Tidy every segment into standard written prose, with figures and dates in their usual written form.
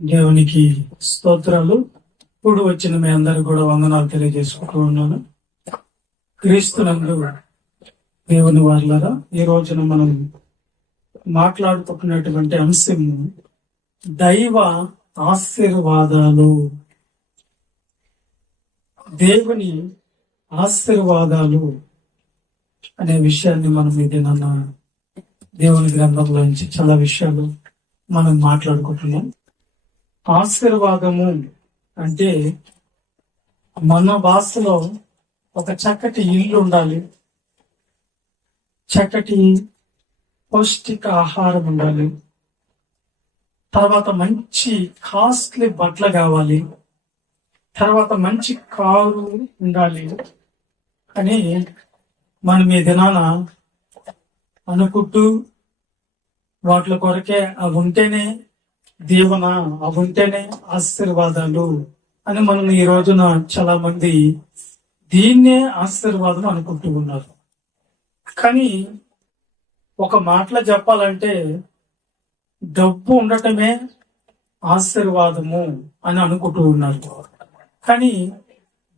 దేవునికి స్తోత్రాలు. ఇప్పుడు వచ్చిన మీ అందరు కూడా వందనాలు తెలియజేసుకుంటూ ఉన్నాను. క్రీస్తునందు దేవుని వారులారా, ఈ రోజున మనం మాట్లాడుకుంటున్నటువంటి అంశం దైవ ఆశీర్వాదాలు. దేవుని ఆశీర్వాదాలు అనే విషయాన్ని మనం ఇదేనన్న దేవుని గ్రంథంలోంచి చాలా విషయాలు మనం మాట్లాడుకుంటున్నాం. ఆశీర్వాదము అంటే మన భాషలో ఒక చక్కటి ఇల్లు ఉండాలి, చక్కటి పౌష్టిక ఆహారం ఉండాలి, తర్వాత మంచి కాస్ట్లీ బట్టలు కావాలి, తర్వాత మంచి కారు ఉండాలి అని మనం ఈ దినాన అనుకుంటూ వాటి కొరకే అవి ఉంటేనే దీవెన, అవి ఉంటేనే ఆశీర్వాదాలు అని మనం ఈ రోజున చాలా మంది దీన్నే ఆశీర్వాదం అనుకుంటూ ఉన్నారు. కానీ ఒక మాటలో చెప్పాలంటే డబ్బు ఉండటమే ఆశీర్వాదము అని అనుకుంటూ ఉన్నారు. కానీ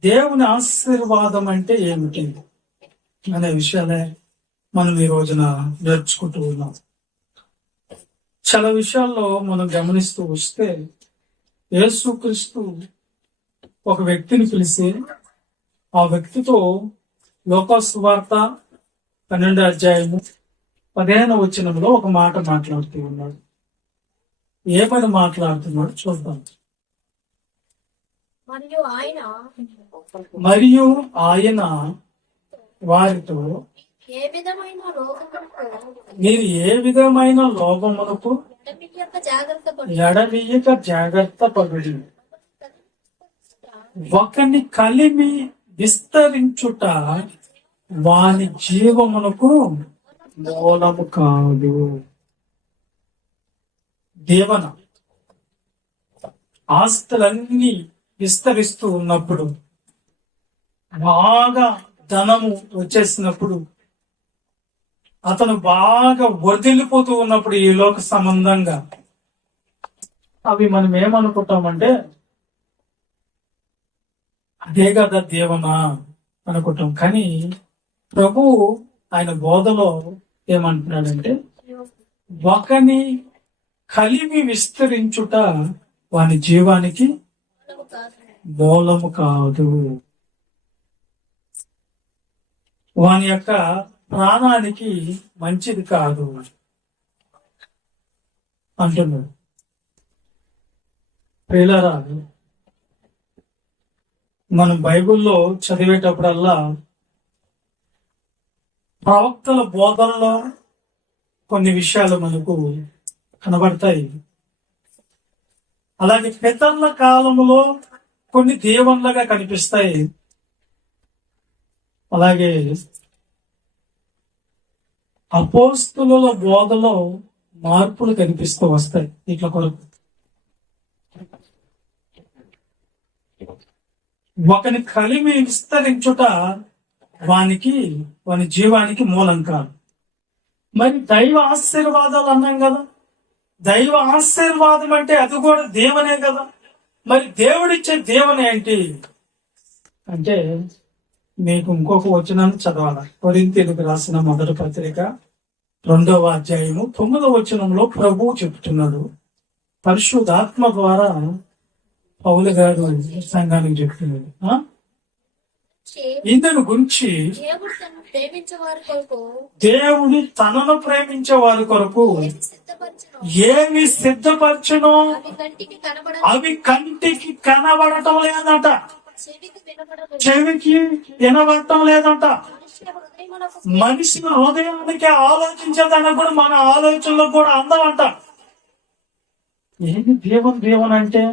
దేవుని ఆశీర్వాదం అంటే ఏమిటి అనే విషయాలే మనం ఈ రోజున నేర్చుకుంటూ ఉన్నాం. చాలా విషయాల్లో మనం గమనిస్తూ వస్తే యేసుక్రీస్తు ఒక వ్యక్తిని పిలిచి ఆ వ్యక్తితో లోకాసు సువార్త 12వ అధ్యాయము 15వ వచనంలో ఒక మాట మాట్లాడుతూ ఉన్నాడు. ఏమని మాట్లాడుతున్నాడు చూద్దాం. మరియు ఆయన వారితో మీరు ఏ విధమైన లోపమునకు ఎడమీయక జాగ్రత్త పడుడి. ఒకని కలిమి విస్తరించుట వాని జీవమునకు మూలము కాదు. దేవన ఆస్తులన్నీ విస్తరిస్తూ ఉన్నప్పుడు, బాగా ధనము వచ్చేసినప్పుడు, అతను బాగా వదిలిపోతూ ఉన్నప్పుడు ఈ లోక సంబంధంగా అవి మనం ఏమనుకుంటామంటే అదే కదా దేవనా అనుకుంటాం. కానీ ప్రభు ఆయన బోధలో ఏమంటున్నాడంటే ఒకని కలిమి విస్తరించుట వాని జీవానికి మూలము కాదు, వాని యొక్క ప్రాణానికి మంచిది కాదు అంటున్నాడు. ప్రియులారా, మనం బైబిల్లో చదివేటప్పుడల్లా ప్రవక్తల బోధనలో కొన్ని విషయాలు మనకు కనబడతాయి. అలాగే పితరుల కాలంలో కొన్ని దీవెనలుగా కనిపిస్తాయి. అలాగే అపోస్తుల బోధలో మార్పులు కనిపిస్తూ వస్తాయి. ఇట్లా కొరకు ఒకని కలిమి విస్తరించుట వాని జీవానికి మూలం కాదు. మరి దైవ ఆశీర్వాదాలు అన్నాం కదా, దైవ ఆశీర్వాదం అంటే అది కూడా దేవునే కదా. మరి దేవుడిచ్చే దేవుని ఏంటి అంటే మీకు ఇంకొక వచనాన్ని చదవాలి. కొరింథీయులకు రాసిన మొదటి పత్రిక 2వ అధ్యాయము 9వ వచనంలో ప్రభువు చెప్తున్నాడు. పరిశుద్ధాత్మ ద్వారా పౌలు గారు సంఘానికి చెప్తున్నాడు. ఇందును గురించి దేవుని తనను ప్రేమించే వారి కొరకు ఏమి సిద్ధపరచునో అవి కంటికి కనబడటం లేదంట, చెవికి వినబడటం లేదంట. మనిషి హృదయానికి ఆలోచించేదానికి కూడా మన ఆలోచనలో కూడా అందమంట. ఏంటి దేవుని అంటే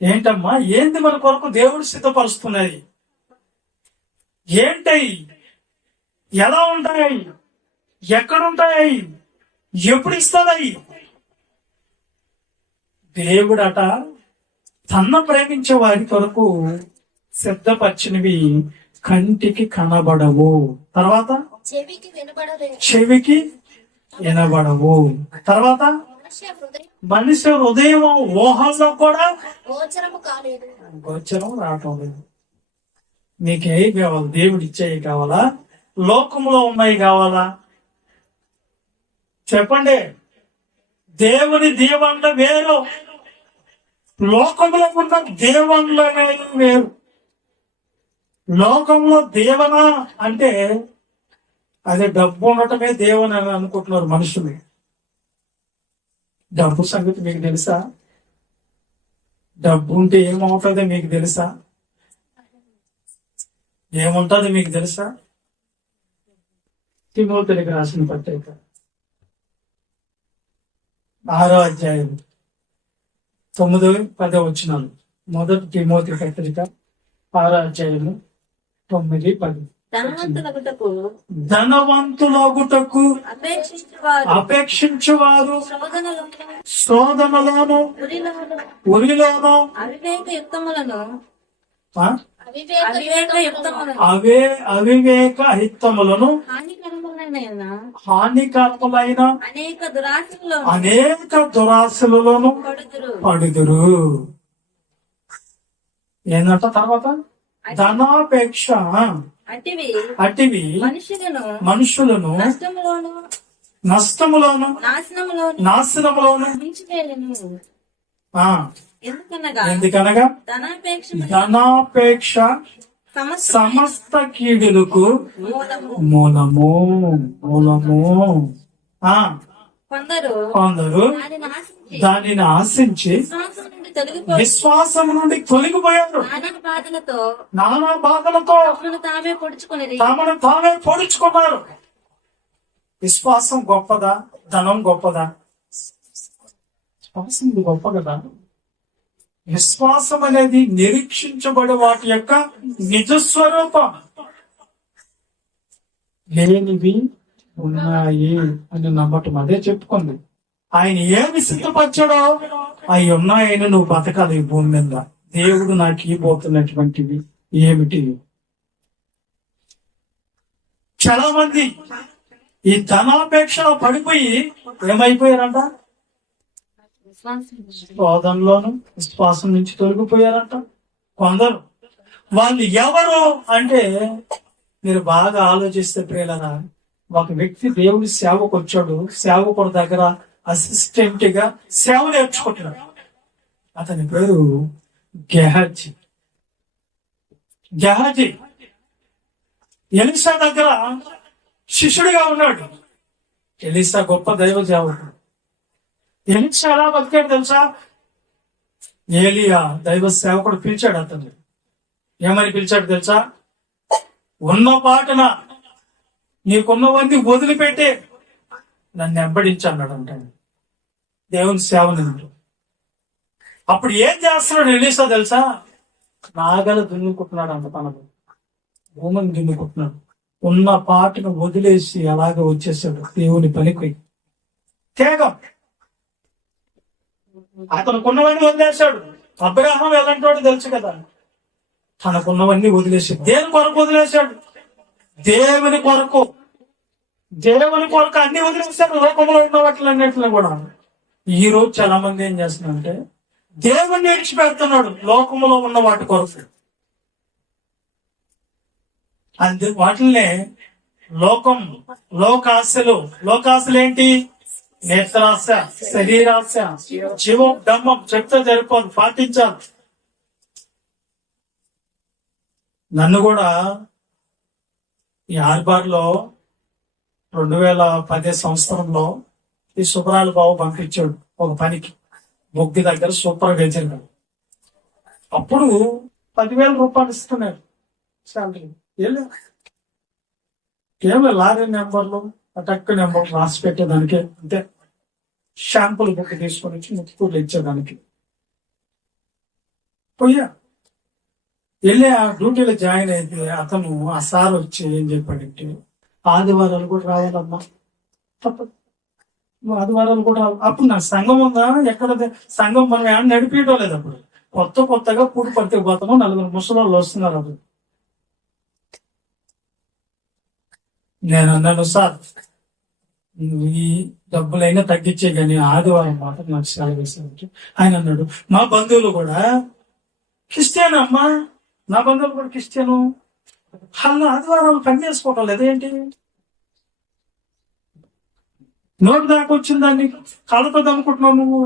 ఏంటమ్మా? ఏంది మన కొరకు దేవుడు సిద్ధపరుస్తున్నాయి? ఏంటయి? ఎలా ఉంటాయి? ఎక్కడుంటాయి? ఎప్పుడు ఇస్తాయి? దేవుడట తన ప్రేమించే వారి కొరకు సిద్ధపరిచినవి కంటికి కనబడవు, తర్వాత చెవికి వినబడవు, తర్వాత మనిషి హృదయం ఊహల్లో కూడా గోచరము కాలేదు. గోచరం రావటం లేదు. మీకు ఏవి కావాలి? దేవుడు ఇచ్చేవి కావాలా? లోకంలో ఉన్నాయి కావాలా? చెప్పండి. దేవుని దీవెనలు వేరు, లోకంలో ఉన్న దీవెనలు అనేవి వేరు. లోకంలో దీవెన అంటే అదే డబ్బు ఉండటమే దేవుని అని అనుకుంటున్నారు మనుషులు. డబ్బు సంగతి మీకు తెలుసా? డబ్బు ఉంటే ఏమవుతుందో మీకు తెలుసా? ఏముంటుంది మీకు తెలుసా? తిమోతికి రాసిన పత్రిక 6వ అధ్యాయం 9-10 వచనాలు. మొదటి తిమోతి పత్రిక 6వ అధ్యాయము 9-10. ధనవంతులగుటకు అపేక్షించువారు శోధనలోను ఉరిలోను అవివేక హితములను హానికరములైన అనేక దురాశలలోను పడుదురు. ఏంటంట తర్వాత? ధనాపేక్ష అటివి మనుషులను నష్టములోను నాశనములోను. ఎందుకనగా ధనాపేక్ష సమస్త కీడులకు మూలము. కొందరు దానిని ఆశించి విశ్వాసం నుండి తొలగిపోయారు. నానా బాధలతో తమను తామే పొడుచుకున్నారు. విశ్వాసం గొప్పదా? ధనం గొప్పదా? విశ్వాసం గొప్ప కదా. విశ్వాసం అనేది నిరీక్షించబడే వాటి యొక్క నిజస్వరూపం. లేనివి ఉన్నాయి అని నమ్మటం. అదే చెప్పుకుంది. ఆయన ఏమి సిద్ధపరచాడో అవి ఉన్నాయని నువ్వు బతకాలి ఈ భూమి మీద. దేవుడు నాకు ఇవ్వబోతున్నటువంటివి ఏమిటి? చాలా మంది ఈ ధనాపేక్షలో పడిపోయి ఏమైపోయారంట? శోధనలోను విశ్వాసం నుంచి తొలగిపోయారంట కొందరు. వాళ్ళు ఎవరు అంటే మీరు బాగా ఆలోచిస్తే ప్రియులరా, ఒక వ్యక్తి దేవుడి సేవకు వచ్చాడు. సేవకుడి దగ్గర అసిస్టెంట్ గా సేవ నేర్చుకుంటున్నాడు. అతని పేరు గెహాజీ. ఎలీషా దగ్గర శిష్యుడిగా ఉన్నాడు. ఎలీషా గొప్ప దైవ సేవకుడు. ఎలీషా ఎలా బతికాడు తెలుసా? ఏలియా దైవ సేవకుడు పిలిచాడు అతన్ని. ఏమని పిలిచాడు తెలుసా? ఉన్న పాటన నీకున్నవన్నీ వదిలిపెట్టి నన్ను వెంబడించన్నాడు అంటాడు. దేవుని సేవని. అప్పుడు ఏం చేస్తున్నాడు ఎలీషా తెలుసా? నాగలు దున్నుకుంటున్నాడు అంట. తనకు భూమిని దున్నుకుంటున్నాడు. ఉన్న పాటను వదిలేసి అలాగే వచ్చేసాడు దేవుని పనికి. త్యాగం. అతనుకున్నవన్నీ వదిలేశాడు. అబ్రహాం ఎలాంటి తెలుసు కదా. తనకున్నవన్నీ వదిలేశాడు. దేని కొరకు వదిలేశాడు? దేవుని కొరకు అన్ని వదిలేశాడు. లోకంలో ఉన్న వాటిలన్నింటినీ కూడా. ఈ రోజు చాలా మంది ఏం చేస్తున్నారంటే దేవుణ్ణి విడిచిపెడుతున్నాడు లోకంలో ఉన్న వాటి కొరకు. వాటిల్నే లోకాశలు ఏంటి? నేత్రాశ, శరీరాశ, జీవం, దమ్మం. చెప్తే సరిపోదు, పాటించాలి. నన్ను కూడా ఈ ఆర్బార్లో 2010 సంవత్సరంలో ఈ సుబ్రాల బాబు పంపించాడు ఒక పనికి. బొగ్గి దగ్గర సూపర్వైజర్ గా. అప్పుడు 10,000 రూపాయలు ఇస్తున్నారు శాలరీ. కేవలం లారీ నెంబర్లు అటక్ నెంబర్ రాసి పెట్టేదానికి, అంతే. షాంపుల్ బుక్ తీసుకొని వచ్చి ముత్తుకూర్లు ఇచ్చేదానికి పోయా. వెళ్ళి ఆ డ్యూటీలో జాయిన్ అయితే అతను ఆ సార్ వచ్చి ఏం చెప్పాడంటే, ఆదివారాలు కూడా రావాలమ్మా, తప్పదు, ఆదివారాలు కూడా. అప్పుడు నా సంఘం ఉందా? ఎక్కడ సంఘం మనం ఏమన్నా నడిపించడం లేదు. అప్పుడు కొత్తగా పూడి పడితే పోతాము. 4 ముసలోళ్ళు వస్తున్నారు. అప్పుడు నేను అన్నాను, సార్ ఈ డబ్బులైనా తగ్గించే కానీ ఆదివారం మాత్రం నాకు సెలవు ఇస్తాను. ఆయన అన్నాడు, మా బంధువులు కూడా క్రిస్టియన్ అమ్మా, నా బంధువులు కూడా క్రిస్టియను, వాళ్ళు ఆదివారాలు పని చేసుకోవటం లేదేంటి? నోటి దాకా వచ్చిన దాన్ని కళ్ళతో దమ్ముకుంటున్నావు నువ్వు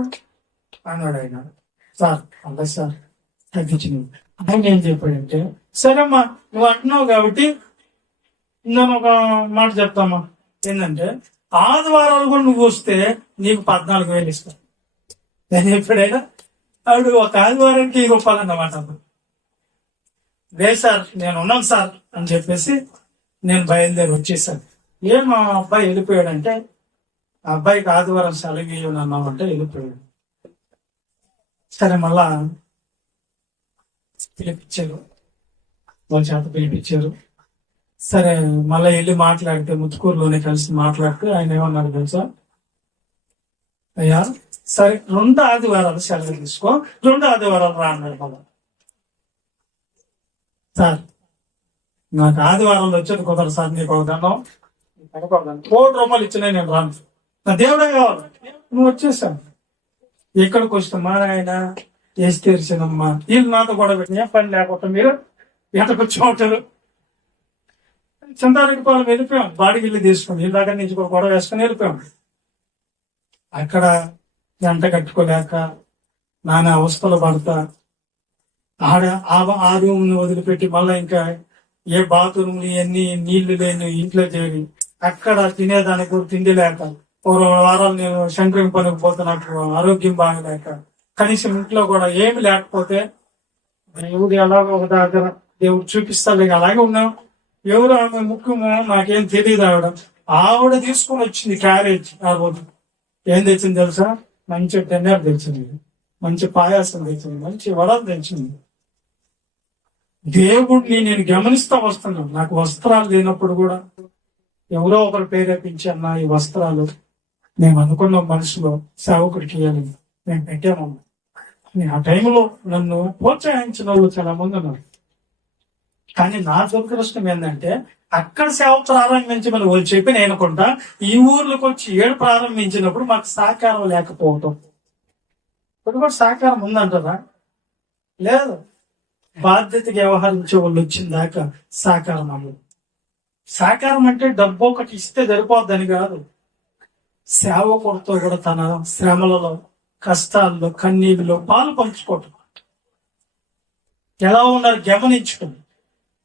అన్నాడు ఆయన. సార్ అలా సార్ తగ్గించినవి. ఆయన ఏం చెప్పాడంటే, సరేమ్మా నువ్వు అంటున్నావు కాబట్టి నేను ఒక మాట చెప్తామా, ఏంటంటే ఆదివారాలు కూడా నువ్వు వస్తే నీకు 14,000 ఇస్తాను. నేను ఎప్పుడైనా ఆవిడ ఒక ఆదివారానికి 1,000 రూపాయలు అన్నమాట. లేదు సార్ నేను ఉన్నాను సార్ అని చెప్పేసి నేను బయలుదేరి వచ్చేసాను. మా అబ్బాయి వెళ్ళిపోయాడంటే, ఆ అబ్బాయికి ఆదివారం సెలవు ఇవ్వనన్నామంటే వెళ్ళిపోయాడు. సరే మళ్ళా పిలిపించారు, వాళ్ళ చేత పిలిపించారు. సరే మళ్ళీ వెళ్ళి మాట్లాడితే, ముత్తుకూరులోనే కలిసి మాట్లాడితే ఆయన ఏమన్నాడు తెలుసా, అయ్యా సరే 2 ఆదివారాలు సెలవు తీసుకో, 2 ఆదివారాలు రా అన్నాడు. మళ్ళా సార్ నాకు ఆదివారాలు వచ్చేది కుదరదు సార్, నీకు ఒక దండం, 1,00,00,000 రూపాయలు ఇచ్చినా నేను రాను, నా దేవుడే కావాలి. నువ్వు వచ్చేసాను. ఎక్కడికి వస్తామా ఆయన వేసి తెరిచినమ్మా, వీళ్ళు నాతో గొడవ పెట్టిన పని లేకపోతే మీరు ఎక్కడికి ఉంటారు. చింతారెడ్డిపాలెం వెళ్ళిపోయాం, బాడికి వెళ్ళి తీసుకుని వీళ్ళ దగ్గర నుంచి గొడవ వేసుకుని వెళ్ళిపోయాం. అక్కడ గంట కట్టుకోలేక నానా అవస్థలు పడతా, ఆ రూమ్ ని వదిలిపెట్టి మళ్ళీ ఇంకా ఏ బాత్రూమ్ ఇవన్నీ నీళ్లు లేని ఇంట్లో చేరి అక్కడ తినేదానికి తిండి లేక 2 వారాలు నేను శంకరింగ్ పనికి పోతే నాకు ఆరోగ్యం బాగలేక కనీసం ఇంట్లో కూడా ఏమి లేకపోతే దేవుడు ఎలాగో ఒక దగ్గర దేవుడు చూపిస్తాడు, అలాగే ఉన్నాం. ఎవరు ఆమె ముఖ్యమో నాకేం తెలియదు. ఆవిడ తీసుకుని వచ్చింది క్యారేజ్. ఆ రోజు ఏం తెచ్చింది తెలుసా, మంచి డిన్నర్ తెచ్చింది, మంచి పాయాసం తెచ్చింది, మంచి వడలు తెచ్చింది. దేవుడిని నేను గమనిస్తా వస్తున్నాను. నాకు వస్త్రాలు లేనప్పుడు కూడా ఎవరో ఒకరు ప్రేరేపించి, అన్న ఈ వస్త్రాలు మేము అనుకున్న మనసులో సేవకుడికి ఇవ్వాలి, నేను పెట్టాను. ఆ టైంలో నన్ను ప్రోత్సహించిన వాళ్ళు చాలా మంది ఉన్నారు. కానీ నా దురదృష్టం ఏంటంటే, అక్కడ సేవ ప్రారంభించమని వాళ్ళు చెప్పి నేను అనుకుంటా, ఈ ఊర్లోకి వచ్చి 7 ప్రారంభించినప్పుడు మాకు సహకారం లేకపోవటం. ఇప్పుడు కూడా సహకారం ఉందంటారా? లేదు. బాధ్యతగా వ్యవహరించే వాళ్ళు వచ్చిన దాకా సహకారం అవ్వదు. సహకారం అంటే డబ్బు ఒకటి ఇస్తే సరిపోద్దని కాదు. సేవకుడితో కూడా తన శ్రమలలో, కష్టాల్లో, కన్నీళ్ళలో పాలు పంచుకోవటం, ఎలా ఉన్నారు గమనించడం,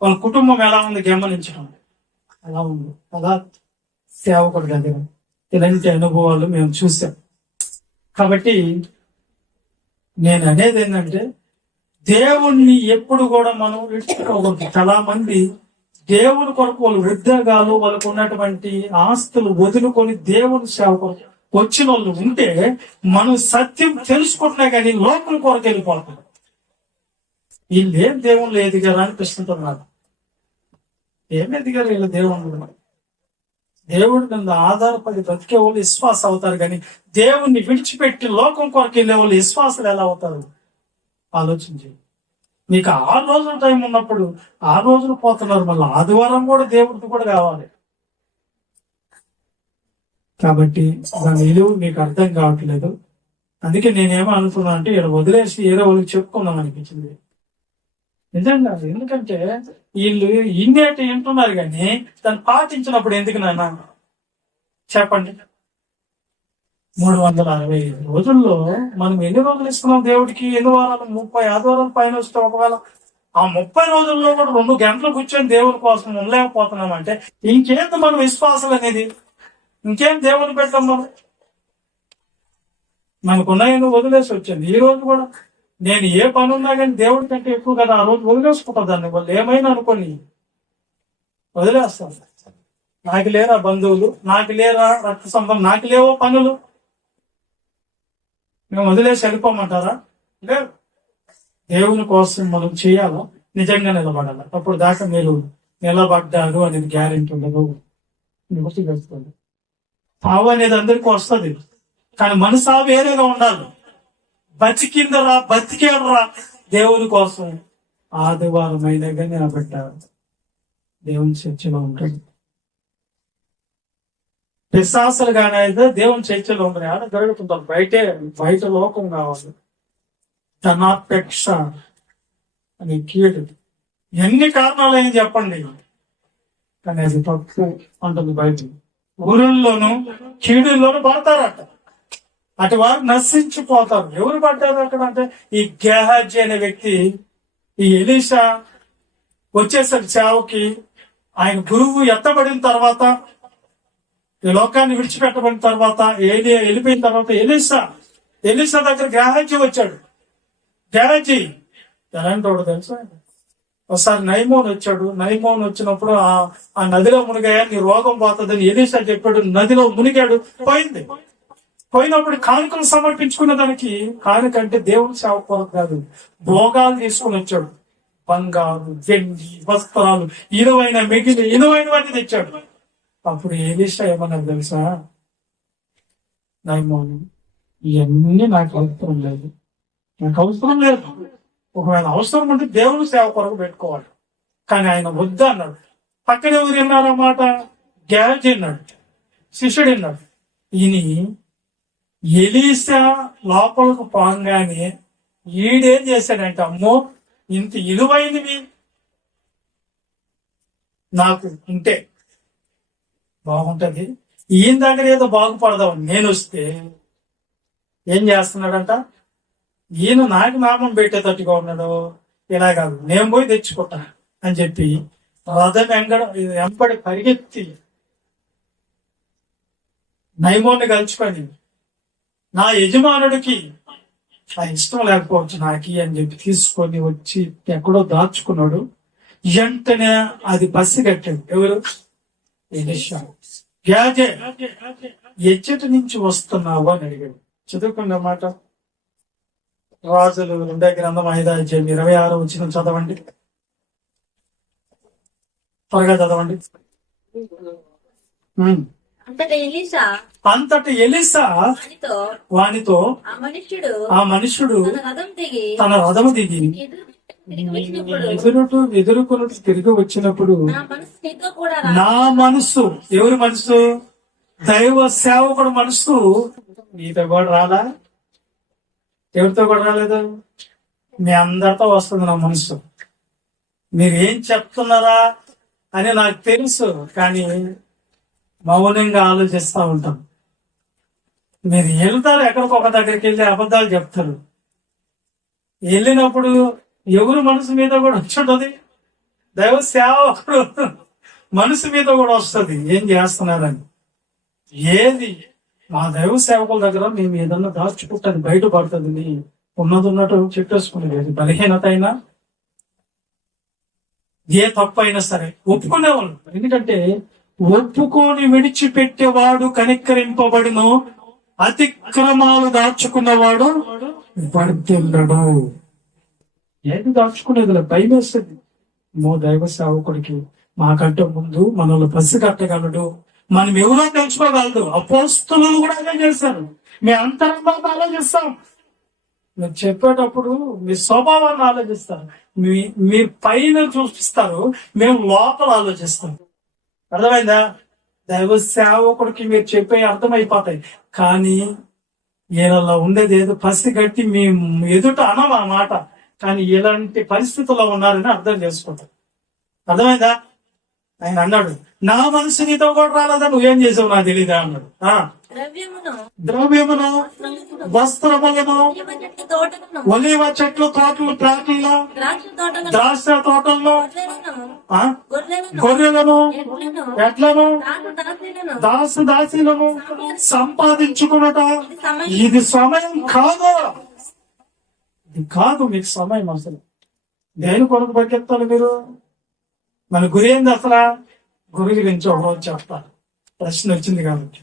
వాళ్ళ కుటుంబం ఎలా ఉంది గమనించడం, అలా ఉంది. అలా సేవకుడి దగ్గర ఇలాంటి అనుభవాలు మేము చూసాం. కాబట్టి నేను అనేది ఏంటంటే, దేవుణ్ణి ఎప్పుడు కూడా మనం విడిచిపోకూడదు. చాలా మంది దేవుని కొరకు వాళ్ళు ఉద్యోగాలు, వాళ్ళకు ఉన్నటువంటి ఆస్తులు వదులుకొని దేవుని సేవ కొరకు వచ్చిన వాళ్ళు ఉంటే, మనం సత్యం తెలుసుకుంటున్నా కానీ లోపల కొరకు వెళ్ళిపోతాం. వీళ్ళేం దేవుళ్ళు ఎదిగారు అనిపిస్తుంటున్నారు. ఏం ఎదిగారు వీళ్ళు దేవుళ్ళు? దేవుడి మీద ఆధారపడి బ్రతికే వాళ్ళు విశ్వాస అవుతారు, కానీ దేవుణ్ణి విడిచిపెట్టి లోకం కొరకు వెళ్ళే వాళ్ళు విశ్వాసాలు ఎలా అవుతారు? ఆలోచించి. మీకు 6 రోజుల టైం ఉన్నప్పుడు 6 రోజులు పోతున్నారు, మళ్ళీ ఆదివారం కూడా దేవుడికి కూడా కావాలి. కాబట్టి దాని విలువ మీకు అర్థం కావట్లేదు. అందుకే నేనేమో అనుకున్నా అంటే, ఇక్కడ వదిలేసి ఏదో వాళ్ళకి చెప్పుకుందాం అనిపించింది. నిజంగా. ఎందుకంటే వీళ్ళు ఇన్నేటి వింటున్నారు కానీ దాన్ని పాటించినప్పుడు ఎందుకు నాన్న చెప్పండి. 365 రోజుల్లో మనం ఎన్ని రోజులు ఇస్తున్నాం దేవుడికి? ఎన్ని వారాలు? 30 ఆదివారాలు పైన వస్తే ఒకవేళ ఆ 30 రోజుల్లో కూడా 2 గంటలు కూర్చొని దేవుడి కోసం ఉండలేకపోతున్నాం అంటే ఇంకేంటి మన విశ్వాసాలు అనేది? ఇంకేం దేవుని పెట్టాం మనం? మనకున్నాయని వదిలేసి వచ్చింది. ఈ రోజు కూడా నేను ఏ పని ఉన్నా కానీ దేవుడి కంటే ఎక్కువ కదా ఆ రోజు వదిలేసుకుంటా. దాన్ని వాళ్ళు ఏమైనా అనుకోని వదిలేస్తాను. నాకు లేరా బంధువులు, నాకు లేరా రక్త సంబంధం, నాకు లేవో పనులు, మేము వదిలేసి వెళ్ళిపోమంటారా? లేదు. దేవుని కోసం మనం చేయాలా, నిజంగా నిలబడాలి. అప్పుడు దాకా మీరు నిలబడ్డారు అనేది గ్యారెంటీ ఉండదు. గుర్తుపెట్టుకోండి. సావు అనేది అందరికీ వస్తుంది, కానీ మన సావు వేరేగా ఉండాలి. బతికిందరా, బతికేడరా దేవుని కోసం ఆదివారం అయినా కానీ నిలబెట్టారు. దేవుని చర్చలో ఉంటుంది. పిశాసులు కానీ అయితే దేవుని చర్చలో ఉన్నాయి, ఆడ జరుగుతుంటారు. బయట లోకం కావాలి, ధనాపేక్ష అని కీడు. ఎన్ని కారణాలు ఏం చెప్పండి, కానీ అది తప్పు అంటుంది బయట. ఊరుల్లోనూ కీడుల్లోనూ పడతారట, అటు వారు నశించిపోతారు. ఎవరు పడ్డారు అక్కడ అంటే ఈ గేహాజీ అనే వ్యక్తి, ఈ ఎలీషా వచ్చేసరికి సేవకి, ఆయన గురువు ఎత్తబడిన తర్వాత, ఈ లోకాన్ని విడిచిపెట్టబడిన తర్వాత, వెళ్ళిపోయిన తర్వాత ఎలీషా దగ్గర గేహాజీ వచ్చాడు. గేహాజీ ఎలాంటి వాడు తెలుసా? ఒకసారి నైమోన్ వచ్చాడు. నైమోన్ వచ్చినప్పుడు ఆ నదిలో మునిగాయా, నీ రోగం పోతుందని ఎలీషా చెప్పాడు. నదిలో మునిగాడు, పోయినప్పుడు కానుకలు సమర్పించుకున్న దానికి, కానుకంటే దేవుని సేవ కొరకు కాదు, భోగాలు తీసుకుని వచ్చాడు. బంగారు, వెండి, వస్త్రాలు, ఇనువైనవన్నీ తెచ్చాడు. అప్పుడు ఎలీషా ఏమన్నా తెలుసా? నైమోన్, ఇవన్నీ నాకు అవసరం లేదు. ఒకవేళ అవసరం ఉంటే దేవుని సేవ కొరకు పెట్టుకోవాలి, కానీ ఆయన వద్దు అన్నాడు. పక్కన ఎవరు విన్నారన్నమాట? గేహాజీ విన్నాడు, శిష్యుడు విన్నాడు. ఈయన ఎలీషా లోపలకు పోగానే ఈడేం చేశాడంటే, అమ్మో ఇంత విలువైనవి నాకు ఉంటే బాగుంటది, ఈయన దగ్గర ఏదో బాగుపడదామని నేను వస్తే ఏం చేస్తున్నాడంట, ఈయన నాకు నామం పెట్టేటట్టుగా ఉన్నాడు, ఇలా కాదు నేను పోయి తెచ్చుకుంటా అని చెప్పి రథం వెంబడి పరిగెత్తి నైమోన్ని కలుచుకొని, నా యజమానుడికి ఆ ఇష్టం లేకపోవచ్చు నాకి అని చెప్పి తీసుకొని వచ్చి ఎక్కడో దాచుకున్నాడు. వెంటనే అది పసిగట్టాడు. ఎవరు? ఎలీషా. గేహాజీ, ఎచ్చటి నుంచి వస్తున్నావు అని అడిగాడు. చదువుకున్న మాట రాజులు 2వ గ్రంథం 5వ అధ్యాయం 26వ వచనం చదవండి, త్వరగా చదవండి. అంతటి ఎలీషా వానితో ఆ మనుష్యుడు తన రథము దిగి ఎదుర్కొనుట తిరిగి వచ్చినప్పుడు, నా మనసు, ఎవరి మనసు? దైవ సేవకుడు మనసు నీతో కూడా రాలా? ఎవరితో కూడా రాలేదు? మీ అందరితో వస్తుంది నా మనసు. మీరు ఏం చెప్తున్నారా అని నాకు తెలుసు, కానీ మౌనంగా ఆలోచిస్తూ ఉంటాం. మీరు వెళ్తారు, ఎక్కడికొక దగ్గరికి వెళ్ళి అబద్ధాలు చెప్తారు. వెళ్ళినప్పుడు ఎవరు మనసు మీద కూడా వచ్చుంటది, దైవ సేవకుడు మనసు మీద కూడా వస్తుంది ఏం చేస్తున్నారని. ఏది మా దైవ సేవకుల దగ్గర మేము ఏదన్నా దాచుకుంటుంది బయటపడుతుంది. ఉన్నది ఉన్నట్టు చెప్పేసుకునేది. బలహీనత అయినా ఏ తప్పు అయినా సరే ఒప్పుకునేవాళ్ళు. ఎందుకంటే ఒప్పుకొని విడిచిపెట్టేవాడు కనికరింపబడును, అతిక్రమాలు దాచుకున్నవాడు వర్ధిల్లడు. ఏది దాచుకునేది భయం వేస్తుంది. దైవ సేవకుడికి మాకంటే ముందు మనల్ని పసిగట్టగలడు, మనం ఎవరో తెలుసుకోగలదు. అపోస్తలులు కూడా అదే చేశారు. మీ అంతరంగాన్ని ఆలోచిస్తాం, మీరు చెప్పేటప్పుడు మీ స్వభావాన్ని ఆలోచిస్తారు, మీరు పైన చూపిస్తారు, మేము లోపల ఆలోచిస్తాం. అర్థమైందా? దైవ సేవకుడికి మీరు చెప్పే అర్థమైపోతాయి, కానీ వీళ్ళలో ఉండేది ఏదో పసిగట్టి మీ ఎదుట అనం ఆ మాట, కానీ ఇలాంటి పరిస్థితుల్లో ఉన్నారని అర్థం చేసుకుంటారు. అర్థమైందా? ఆయన అన్నాడు, నా మనసు నీతో కూడా రాలేదా, నువ్వేం చేసావు నాకు తెలీదా అన్నాడు. ద్రవ్యమును, వస్త్రములను, ఒలీవ చెట్లు తోటలు, ప్లాట్లలో, ద్రాక్ష తోటల్లో, గొర్రెలను, ఎడ్లను, దాసీలను సంపాదించుకున్నట ఇది సమయం కాదు. ఇది కాదు మీకు సమయం. అసలు దేని కొరకు పరిగెత్తాలి మీరు? మన గురి ఏంది అసలు? గురి గురించి ఒకరోజు చెప్తారు. ప్రశ్న వచ్చింది కాబట్టి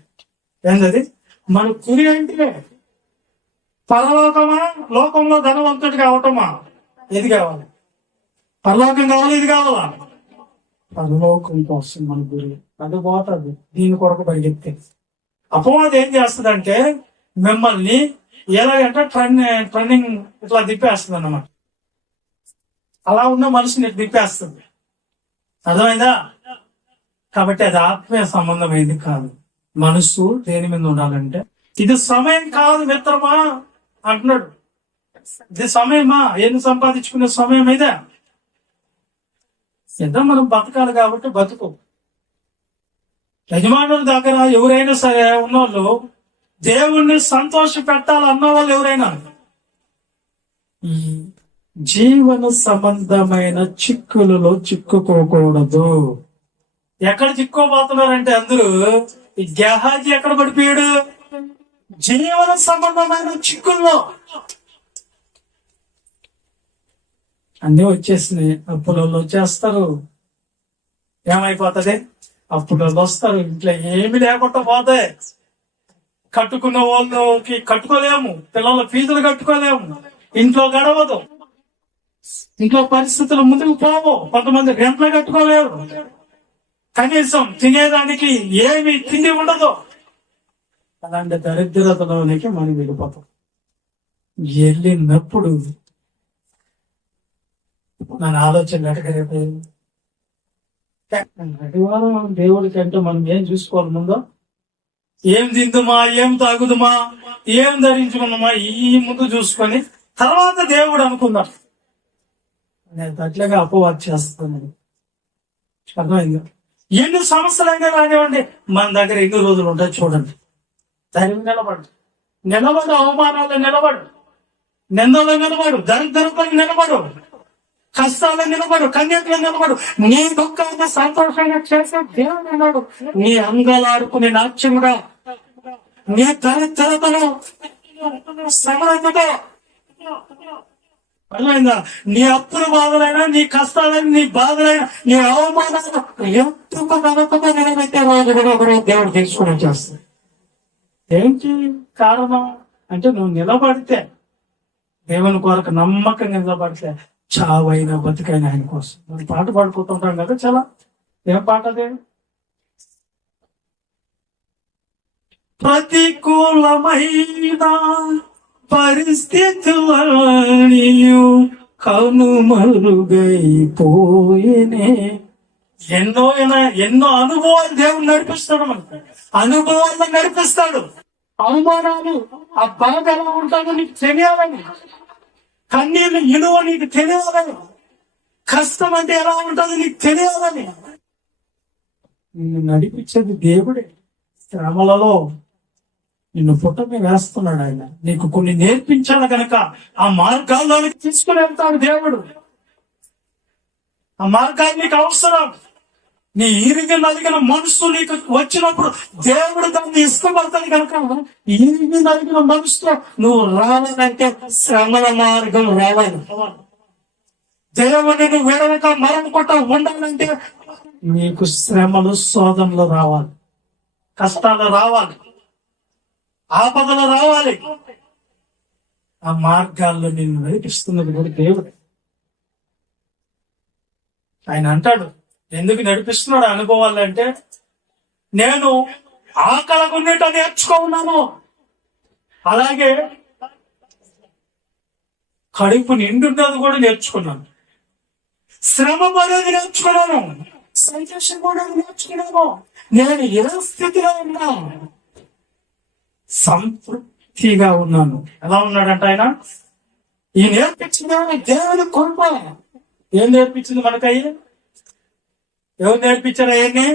ఏంటది? మన గురి అంటే పరలోకమా, లోకంలో ధనవంతుడి కావటమా? ఏది కావాలి? పరలోకం కావాలి, ఇది కావాలా? పరలోకం కోసం మన గురి. అది పోతుంది దీని కొరకు పరిగెత్తే. అపవాదం ఏం చేస్తుందంటే మిమ్మల్ని ఎలాగంటే ట్రెండింగ్ ఇట్లా తిప్పేస్తుంది అన్నమాట. అలా ఉన్న మనిషిని తిప్పేస్తుంది. అర్థమైందా? కాబట్టి అది ఆత్మీయ సంబంధమైంది కాదు. మనసు దేని మీద ఉండాలంటే, ఇది సమయం కాదు మిత్రమా అంటున్నాడు. ఇది సమయమా? ఏం సంపాదించుకునే సమయం ఇదే. ఏదో మనం బతకాలి కాబట్టి బతుకు. యజమానుల దగ్గర ఎవరైనా సరే ఉన్నోళ్ళు దేవుణ్ణి సంతోష పెట్టాలన్న వాళ్ళు ఎవరైనా ఈ జీవన సంబంధమైన చిక్కులలో చిక్కుకోకూడదు. ఎక్కడ చిక్కుకోబోతున్నారంటే అందరూ, ఈ గెహాజీ ఎక్కడ పడిపోయాడు? జీవన సంబంధమైన చిక్కుల్లో. అన్నీ వచ్చేసినాయి. అప్పులలో వచ్చేస్తారు, ఏమైపోతుంది? అప్పులలో వస్తారు, ఇంట్లో ఏమి లేకుండా పోతాయి. కట్టుకున్న వాళ్ళకి కట్టుకోలేము, పిల్లల ఫీజులు కట్టుకోలేము, ఇంట్లో గడవదు, ఇంట్లో పరిస్థితులు ముందుకు పోవు. కొంతమంది రెంట్లు కట్టుకోలేరు, కనీసం తినేదానికి ఏమి తిండి ఉండదు. అలాంటి దరిద్రతలోనికి మనం వెళ్ళిపోతాం. వెళ్ళినప్పుడు మన ఆలోచన అడిగైపోయింది. దేవుడికి అంటే మనం ఏం చూసుకోవాలి? ముందు ఏం తిందుమా, ఏం తాగుదుమా, ఏం ధరించుకున్నామా, ఈ ముందు చూసుకొని తర్వాత దేవుడు అనుకున్నాం. నేను అట్లాగా అపవాదం చేస్తాను. అర్థమైంది? ఎన్ని సంవత్సరాలుగా రానివ్వండి, మన దగ్గర ఎన్ని రోజులు ఉంటాయి చూడండి. ధైర్యం నిలబడు, అవమానాలు నిలబడు, నిందలు నిలబడు, దరిద్రతలు నిలబడు, కష్టాలు నిలబడు, కన్యతలు నిలబడు. నీ దుఃఖాన్ని సంతోషంగా చేసే దేవుడు ఉన్నాడు. నీ అంగలాడుకునే నాట్యముగా, నీ దరిద్రతను సమర్థతో, అర్థమైందా? నీ అప్పుల బాధలైనా, నీ కష్టాలైనా, నీ బాధలైనా, నీ అవమానాలు ఎందుకు వెనకగా నిలబెట్టే రోజు కూడా ఒకరోజు దేవుడు తీసుకుని వచ్చేస్తాడు. ఏంటి కారణం అంటే, నువ్వు నిలబడితే, దేవుని కొరకు నమ్మకంగా నిలబడితే, చావైన బతికైన ఆయన కోసం. మనం పాట పాడుకుంటుంటాం కదా, చాలా. ఏం పాట అదే? ప్రతికూలమైన పరిస్థితులనియు కనుమరుగైపోయేనే. ఎన్నో అనుభవాలు దేవుడు నడిపిస్తాడు. మనకు అనుభవాల్లో నడిపిస్తాడు. అవమానాలు, ఆ బాధ ఎలా ఉంటాడో నీకు తెలియాలని, కన్నీళ్ళు ఇనువ నీకు తెలియాలని, కష్టం అంటే ఎలా ఉంటుందో నీకు తెలియాలని నిన్ను నడిపించేది దేవుడే. శ్రమలలో నిన్ను పుట్టమే వేస్తున్నాడు ఆయన. నీకు కొన్ని నేర్పించాడు కనుక ఆ మార్గాల్లోనికి తీసుకుని వెళ్తాడు దేవుడు. ఆ మార్గాలు నీకు అవసరం. నీ ఇరిగి నలిగిన మనసు నీకు వచ్చినప్పుడు దేవుడు దాన్ని ఇష్టపడతాడు కనుక, ఇరిగి నలిగిన మనసుతో నువ్వు రావాలంటే శ్రమల మార్గం రావాలి. దేవుడిని నువ్వు వేడక మరణ కొట్ట ఉండాలంటే నీకు శ్రమలు, శోధనలు రావాలి, కష్టాలు రావాలి, ఆపదలు రావాలి. ఆ మార్గాల్లో నిన్ను నడిపిస్తున్నది కూడా దేవుడు. ఆయన అంటాడు, ఎందుకు నడిపిస్తున్నాడు అనుభవాలు అంటే, నేను ఆకలి కొన్నిట నేర్చుకున్నాను, అలాగే కడుపు నిండున్నది కూడా నేర్చుకున్నాను, శ్రమ పడేది నేర్చుకున్నాను, సంతోషం కూడా నేర్చుకున్నాను. నేను ఏ స్థితిలో ఉన్నా సంతృప్తిగా ఉన్నాను. ఎలా ఉన్నాడంట ఆయన? ఈ నేర్పించింది దేవుని కృప. ఏం నేర్పించింది మనకయ్యి? ఎవరు నేర్పించారు అవన్నీ?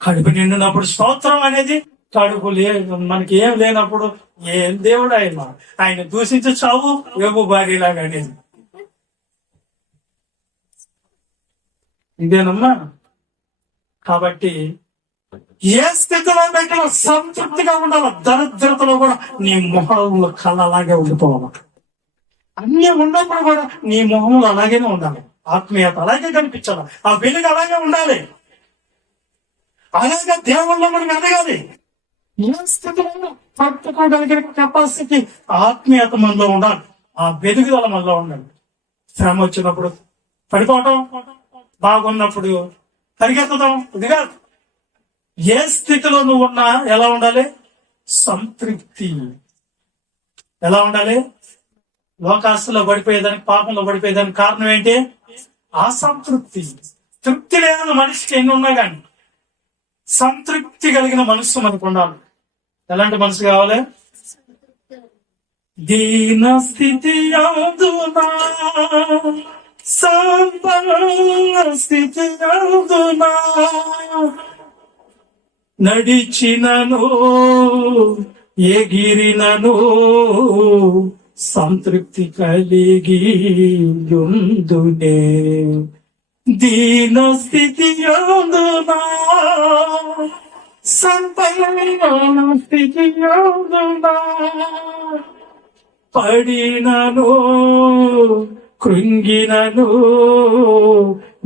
కడుపు నిండినప్పుడు స్తోత్రం అనేది. కడుపు మనకి ఏం లేనప్పుడు ఏం దేవుడు ఆయన దూషించే చావు ఏవో భార్యలాగా అనేది. ఇదేనమ్మా. కాబట్టి ఏ స్థితిలో పెట్టినా సంతృప్తిగా ఉండాలి. దరిద్రతలో కూడా నీ మొహంలో కళ్ళలాగే ఉండిపోవాలి. అన్ని ఉన్నప్పుడు కూడా నీ మొహంలో అలాగే ఉండాలి. ఆత్మీయత అలాగే కనిపించాలి. ఆ వెలుగు అలాగే ఉండాలి. అలాగే దేవుళ్ళలో మనం ఎదగాలి. ఏ స్థితిలో పట్టుకోగలిగిన కెపాసిటీ, ఆత్మీయత మనలో ఉండాలి. ఆ వెలుగుదల మనలో ఉండాలి. శ్రమ వచ్చినప్పుడు పడిపోవటం, బాగున్నప్పుడు పరిగెత్తడం, ఇది కాదు. ఏ స్థితిలో నువ్వు ఉన్నా ఎలా ఉండాలి? సంతృప్తి. ఎలా ఉండాలి? లోకాస్తులో పడిపోయేదానికి, పాపంలో పడిపోయేదానికి కారణం ఏంటి? అసంతృప్తి. తృప్తి లేని మనిషికి ఎన్ని ఉన్నా కానీ సంతృప్తి కలిగిన మనస్సు మనకు ఉండాలి. ఎలాంటి మనసు కావాలి? దీన స్థితి అందునా, సంపన్న స్థితి అందునా, నడిచినను ఎగిరినను సంతృప్తి కలిగి యుందునే. దీన స్థితి అందునా, సంపన్న స్థితి అందునా, పడినను కృంగినను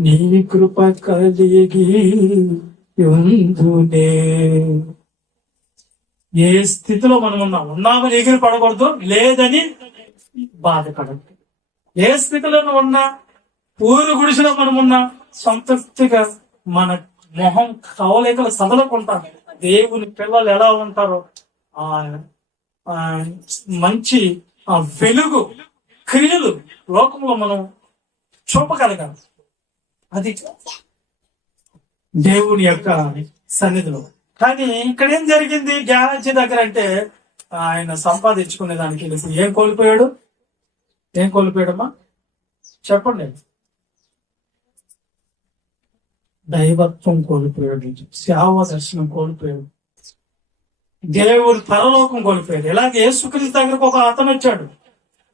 నీ కృప కలిగి యుందునే. ఏ స్థితిలో మనం ఉన్నామని ఎగిరి పడకూడదు, లేదని బాధపడద్దు. ఏ స్థితిలో ఉన్నా, ఊరు గుడిసిలో మనం ఉన్నా సంతృప్తిగా మన మొహం కవలికలు సదలకుంటాం. దేవుని పిల్లలు ఎలా ఉంటారో ఆ మంచి ఆ వెలుగు క్రియలు లోకంలో మనం చూపగలగాలి. అది దేవుని యొక్క సన్నిధిలో. కానీ ఇక్కడ ఏం జరిగింది గ్యారేజీ దగ్గర అంటే, ఆయన సంపాదించుకునే దానికి ఇప్పుడు ఏం కోల్పోయాడు? ఏం కోల్పోయాడమ్మా చెప్పండి. దైవత్వం కోల్పోయాడు, సేవ దర్శనం కోల్పోయాడు, దేవుడు పరలోకం కోల్పోయాడు. ఇలాగే యేసుక్రీస్తు దగ్గరకు ఒక అతను వచ్చాడు,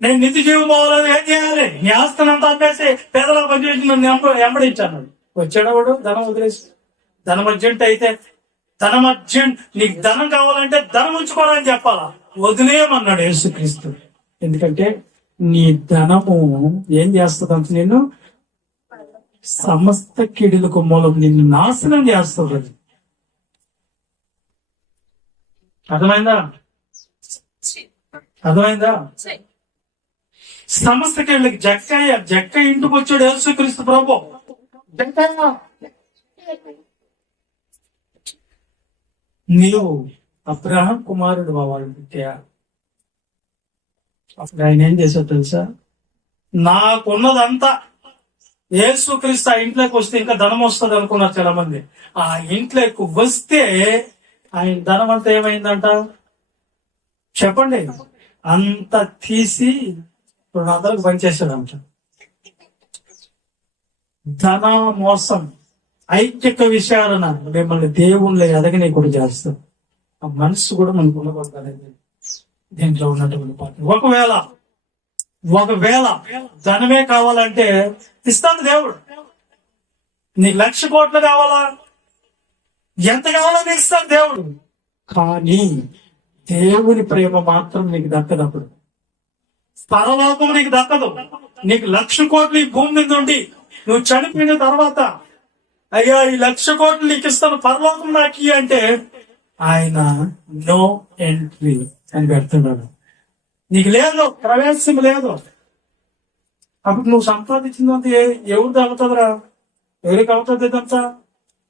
నేను నిత్య జీవం పోవాలని ఏం చేయాలి? నీ ఆస్తినంతా అమ్మేసి పేదల పనిచేసి నన్ను వెంబడించాను. వచ్చాడు వాడు ధనం వదిలేసి. ధనం అర్జెంట్ అయితే, ధనం అర్జెంట్, నీకు ధనం కావాలంటే ధనం ఉంచుకోవాలని చెప్పాలా? వదిలేయమన్నాడు యేసుక్రీస్తు. ఎందుకంటే నీ ధనము ఏం చేస్తుందంట? నిన్ను సమస్త కిడులకు మూలం, నిన్ను నాశనం చేస్తుంది. అర్థమైందా? అర్థమైందా? సమస్త కిళ్ళకి జక్క ఇంటికి వచ్చాడు యేసుక్రీస్తు ప్రభు. నీవు అబ్రహాం కుమారుడు వాళ్ళు. అప్పుడు ఆయన ఏం చేశావు తెలుసా? నాకున్నదంతా యేసుక్రీస్తు ఆ ఇంట్లోకి వస్తే ఇంకా ధనం వస్తుంది అనుకున్నారు చాలా మంది. ఆ ఇంట్లోకి వస్తే ఆయన ధనం అంతా ఏమైందంట చెప్పండి? అంత తీసి 200కు పనిచేశాడంట. ధన మోసం, ఐక్యక విచారణ మిమ్మల్ని దేవుళ్ళ ఎదగని కూడా చేస్తారు. ఆ మనసు కూడా మనకు ఉండకూడదు దీంట్లో ఉన్నటువంటి పాట. ఒకవేళ ధనమే కావాలంటే ఇస్తాను దేవుడు. నీకు 1,00,000 కోట్లు కావాలా? ఎంత కావాలని ఇస్తాడు దేవుడు. కానీ దేవుని ప్రేమ మాత్రం నీకు దక్కదప్పుడు. పరలోకం నీకు దక్కదు. నీకు 1,00,000 కోట్లు ఈ భూమి మీద ఉండి నువ్వు చనిపోయిన తర్వాత, అయ్యా ఈ 1,00,000 కోట్లు నీకు ఇస్తాను, పరలోకం నాకు అంటే ఆయన నో ఎంట్రీ అని పెడుతున్నాడు. నీకు లేదు, ప్రవేశం లేదు. అప్పుడు నువ్వు సంపాదించిందంటే ఎవరిది అవుతుందిరా? ఎవరికి అవుతుంది ఇదంతా?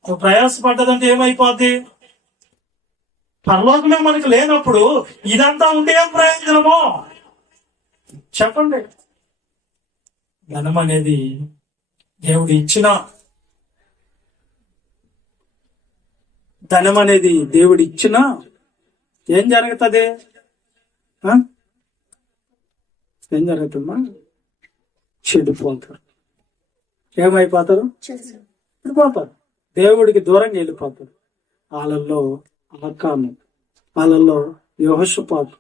నువ్వు ప్రయాసపడ్డదంటే ఏమైపోద్ది? పరలోకమే మనకు లేనప్పుడు ఇదంతా ఉంటే ఏం ప్రయోజనమో చెప్పండి. ధనం అనేది దేవుడు ఇచ్చిన, ధనం అనేది దేవుడు ఇచ్చినా ఏం జరుగుతుంది? ఏం జరుగుతుందమ్మా? చెడిపోతారు. ఏమైపోతారు? చెడిపోతారు. దేవుడికి దూరంగా వెళ్ళిపోతారు. వాళ్ళల్లో ఆకాను, వాళ్ళల్లో యెహోషాపాతు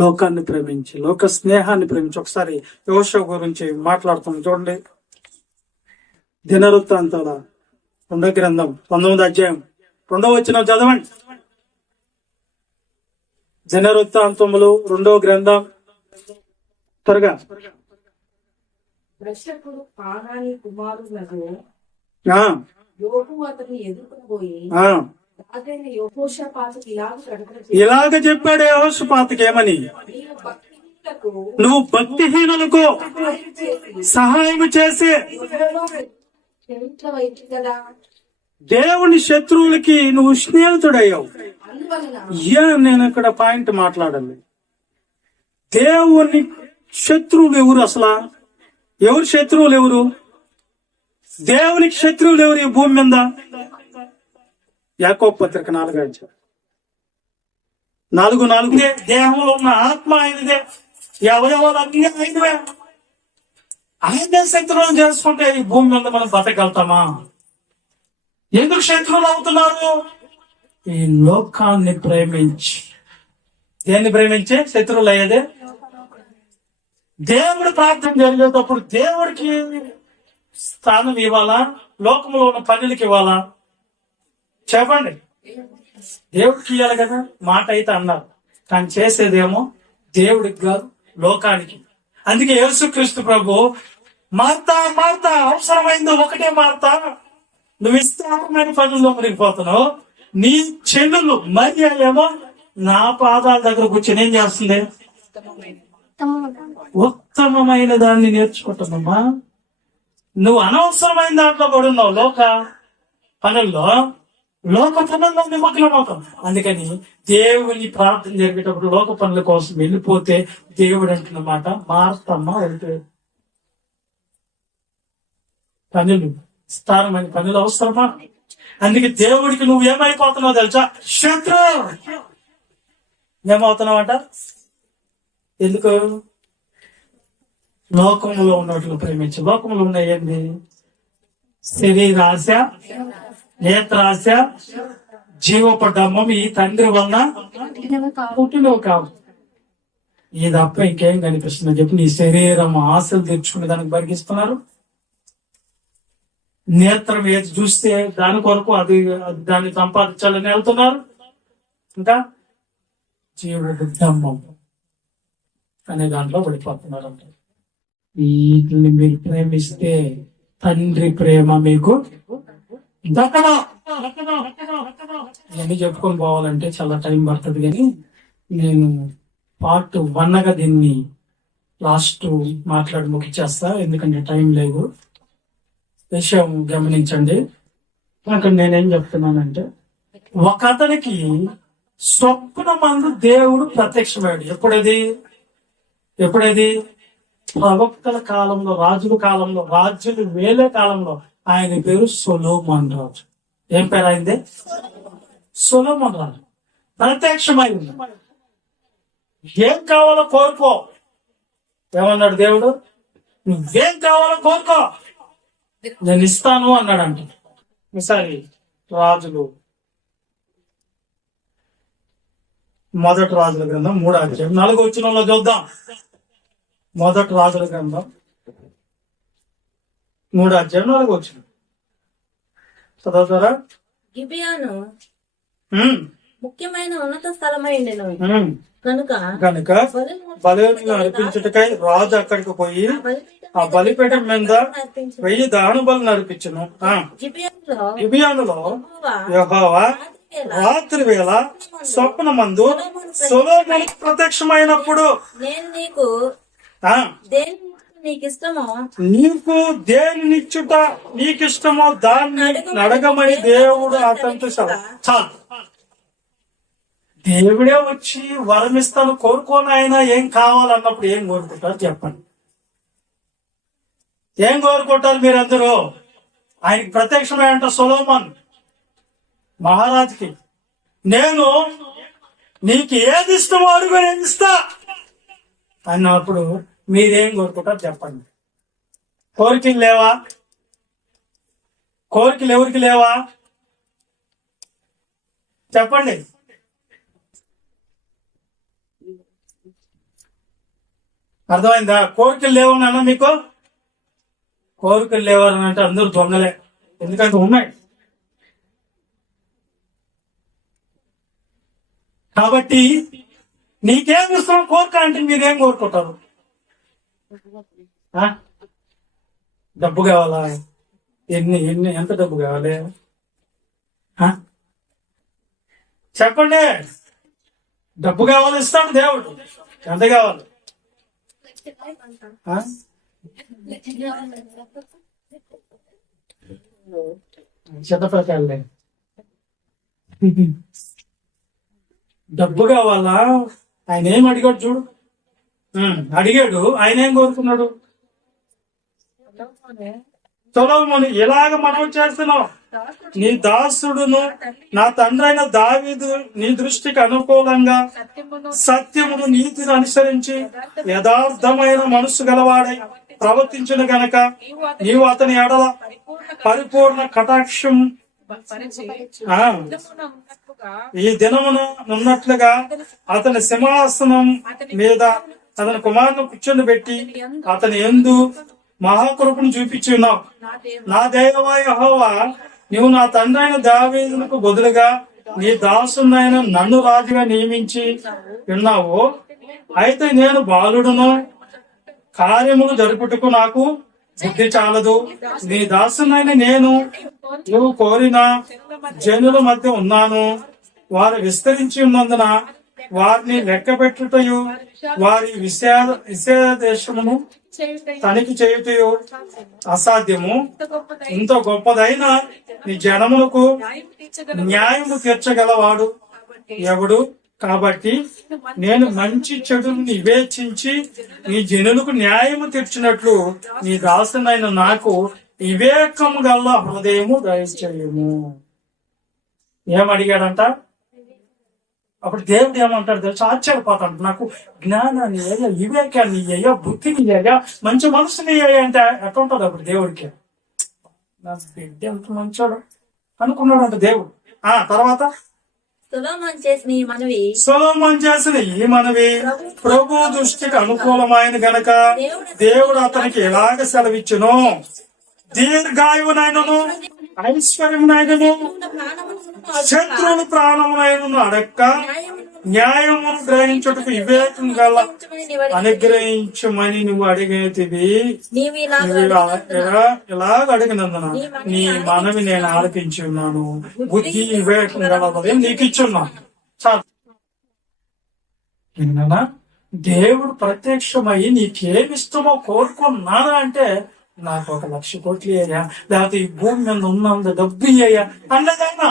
లోకాన్ని ప్రేమించి, లోక స్నేహాన్ని ప్రేమించి. ఒకసారి యెహోషువ గురించి మాట్లాడుతాం చూడండి. దినవృత్తాంతాల 2వ గ్రంథం 19వ అధ్యాయం 2వ వచనం చదవండి. దినవృత్తాంతములు 2వ గ్రంథం త్వరగా. దర్శకుడు ఆనాని కుమారులకు యోబు అతన్ని ఎదుర్కొనిపోయి ఇలాగ చెప్పాడు యెహోషాపాతుకి ఏమని? నువ్వు భక్తిహీనులకు సహాయం చేసి దేవుని శత్రువులకి నువ్వు స్నేహితుడయ్యావు. నేను ఇక్కడ పాయింట్ మాట్లాడాలి. దేవుని శత్రువులు ఎవరు? అసలు ఎవరు శత్రువులు? ఎవరు దేవునికి శత్రువులు? ఎవరు ఈ భూమి మీద? యాకోబు పత్రిక 4వ అధ్యాయం 4:4 దేహంలో ఉన్న ఆత్మ ఆయనదే, ఈ అవయవాలు అన్ని ఆయనవే. ఆయనే శత్రువులను చేసుకుంటే ఈ భూమి మీద మనం బతకగలుగుతామా? ఎందుకు శత్రువులు అవుతున్నారు? ఈ లోకాన్ని ప్రేమించి. దేన్ని ప్రేమించి శత్రువులు అయ్యేదే? దేవుడు ప్రార్థన జరిగేటప్పుడు దేవుడికి స్థానం ఇవ్వాలా, లోకంలో ఉన్న పనులకి ఇవ్వాలా? చెప్పండి. దేవుడికి ఇవ్వాలి కదా. మాట అయితే అన్నారు, కానీ చేసేదేమో దేవుడికి కాదు, లోకానికి. అందుకే యేసుక్రీస్తు ప్రభు, మార్తా మార్తా, అవసరమైంది ఒకటే మార్తా, నువ్వు ఇష్టమైన పనుల్లో మునిగిపోతున్నావు. నీ చెల్లెలు మరియ ఏమో నా పాదాల దగ్గర కూర్చొని ఏం చేస్తుంది? ఉత్తమమైన దాన్ని నేర్చుకుంటున్నామా? నువ్వు అనవసరమైన దాంట్లో పడున్నావు, లోక పనుల్లో, లోక పనుల్లో నిమగ్నం అవుతాం. అందుకని దేవుని ప్రార్థన జరిగేటప్పుడు లోక పనుల కోసం వెళ్ళిపోతే దేవుడు అంటున్నమాట, మార్తమ్మ వెళ్తాడు. పనులు, స్థానమైన పనులు అవసరమా? అందుకే దేవుడికి నువ్వు ఏమైపోతున్నావు తెలుసా? శత్రు. ఏమవుతున్నావంట? ఎందుకు? లోకంలో ఉన్నట్లు ప్రేమించి. లోకంలో ఉన్నాయండి శరీరాశ, నేత్రాశ, జీవపడమ్మం, ఈ తండ్రి వలన పుట్టినవి కావు. ఈ తప్ప ఇంకేం కనిపిస్తుంది చెప్పి? నీ శరీరం ఆశలు తెచ్చుకునే దానికి బరిగిస్తున్నారు. నేత్రం ఏది చూస్తే దాని కొరకు అది దాన్ని సంపాదించాలని వెళ్తున్నారు. ఇంకా జీవబుద్ధమ్మం అనే దాంట్లో పడిపోతున్నారు. అంటే వీటిని మీరు ప్రేమిస్తే తండ్రి ప్రేమ మీకు దక్కడం. ఇవన్నీ చెప్పుకొని పోవాలంటే చాలా టైం పడుతుంది, కానీ నేను పార్ట్ 1గా దీన్ని లాస్ట్ మాట్లాడి ముగిచేస్తా, ఎందుకంటే టైం లేదు. విషయం గమనించండి. అక్కడ నేనేం చెప్తున్నానంటే, ఒక అతనికి స్వప్నమందు దేవుడు ప్రత్యక్షమయ్యాడు. ఎప్పుడది? ప్రవక్తల కాలంలో, రాజుల కాలంలో, రాజులు వేలే కాలంలో. ఆయన పేరు సొలొమోను రాజు. ఏం పేరు అయింది? సొలొమోను రాజు. ప్రత్యక్షమైంది. ఏం కావాలో కోరుకో. ఏమన్నాడు దేవుడు? నువ్వేం కావాలో కోరుకో, నేను ఇస్తాను అన్నాడంట. ఈసారి రాజులు, మొదటి రాజుల గ్రంథం 3వ అధ్యాయం 4వ వచనంలో చూద్దాం. మొదటి రాజుల గ్రంథం 3వ అధ్యాయం 4వ వచనం చదువుతారా? గిబియాను ముఖ్యమైన ఉన్నత స్థలమైండెను కనుక బలులను అర్పించుటకై రాజు అక్కడికి పోయి ఆ బలిపీఠం మీద 1000 దహన బలు నడిపించును. గిబియానులో యెహోవా రాత్రి వేళ స్వప్నమందు సొలొమోనుకు ప్రత్యక్షమైనప్పుడు, నేను నీకు నీకు దేనినిచ్చుట నీకిష్టమో దాన్ని అడగమని దేవుడు అతనితో చాలు. దేవుడే వచ్చి వరమిస్తాను కోరుకోని ఆయన ఏం కావాలన్నప్పుడు ఏం కోరుకుంటారు చెప్పండి? ఏం కోరుకుంటారు మీరందరూ? ఆయనకి ప్రత్యక్షమైనంట సొలొమోను మహారాజుకి, నేను నీకు ఏది ఇష్టమో అడుగు, నేను ఇస్తా అన్నప్పుడు మీరేం కోరుకుంటారు చెప్పండి? కోరికలు లేవా? కోరికలు ఎవరికి లేవా చెప్పండి? అర్థమైందా? కోరికలు లేవన్నా మీకు? కోరికలు లేవని అంటే అందరూ దొంగలే, ఎందుకంటే ఉన్నాయి. కాబట్టి నీకేం ఇష్టం కోరిక అంటే మీరేం కోరుకుంటారు? డబ్బు కావాలా? ఎంత డబ్బు కావాలి చెప్పండి? డబ్బు కావాలి, ఇస్తాడు దేవుడు. ఎంత కావాలి? చెత్తపరకాలే. డబ్బు కావాలా? ఆయన ఏం అడిగాడు చూడు. అడిగాడు, ఆయన ఏం కోరుకున్నాడు? సొలొమోను ఇలాగ మనం చేస్తున్నాం, నీ దాసుడును నా తండ్రైన దావీదు నీ దృష్టికి అనుకూలంగా సత్యమును నీతిని అనుసరించి యథార్థమైన మనస్సు గలవాడై ప్రవర్తించిన గనక నీవు అతని ఎడల పరిపూర్ణ కటాక్షం ఈ దినమున ఉన్నట్లుగా అతని సింహాసనం మీద అతని కుమారుని కూర్చొని పెట్టి అతని యందు మహాకృపను చూపించి ఉన్నావు. నా దేవా యెహోవా, నీవు నా తండ్రైన దావీదునకు బదులుగా నీ దాసునైన నన్ను రాజుగా నియమించి ఉన్నావు. అయితే నేను బాలుడును, కార్యములు జరుపుటకు నాకు బుద్ధి చాలదు. నీ దాసునైన నేను నువ్వు కోరిన జనుల మధ్య ఉన్నాను. వారు విస్తరించి ఉన్నందున వారిని లెక్క పెట్టుటయు వారి విశేషమును తనిఖీ చేయుటయు అసాధ్యము. ఇంత గొప్పదైన నీ జనములకు న్యాయము తీర్చగలవాడు ఎవడు? కాబట్టి నేను మంచి చెడును వివేచించి నీ జనులకు న్యాయము తీర్చినట్లు నీ దాసునైన నాకు వివేకము గల హృదయము దయచేయము. ఏమడిగాడంట? అప్పుడు దేవుడు ఏమంటాడు తెలుసు? ఆశ్చర్యపోతాడు. నాకు జ్ఞానాన్ని అయ్యా, వివేకాన్ని అయ్యా, బుద్ధిని అయ్యా, మంచి మనసుని అయ్యా అంటే ఎట్లుంటది అప్పుడు దేవుడికి? నా బిడ్డ ఎంత మంచోడు అనుకున్నాడంట దేవుడు. తర్వాత సొలొమోను చేసిన ఈ మనవి సొలొమోను చేసిన ఈ మనవి ప్రభు దృష్టికి అనుకూలమైన గనక దేవుడు అతనికి ఎలాగ సెలవిచ్చును, దీర్ఘాయువునైనను ఐశ్వర్యమునైనను శత్రువుల ప్రాణమునైనను అడక్క న్యాయమును గ్రహించుటకు వివేకం గల అనుగ్రహించమని నువ్వు అడిగేటివి. ఇలాగ అడిగినందున నీ మనవి నేను ఆలకించి ఉన్నాను. బుద్ధి వివేకం గల నీకు ఇచ్చున్నాను. చాలు. దేవుడు ప్రత్యక్షమై నీకేమిష్టమో కోరుకున్నానా అంటే, నాకు 1,00,000 కోట్లు అయ్యా, లేకపోతే ఈ భూమి మీద ఉన్నంత డబ్బు అయ్యా అన్నదైనా,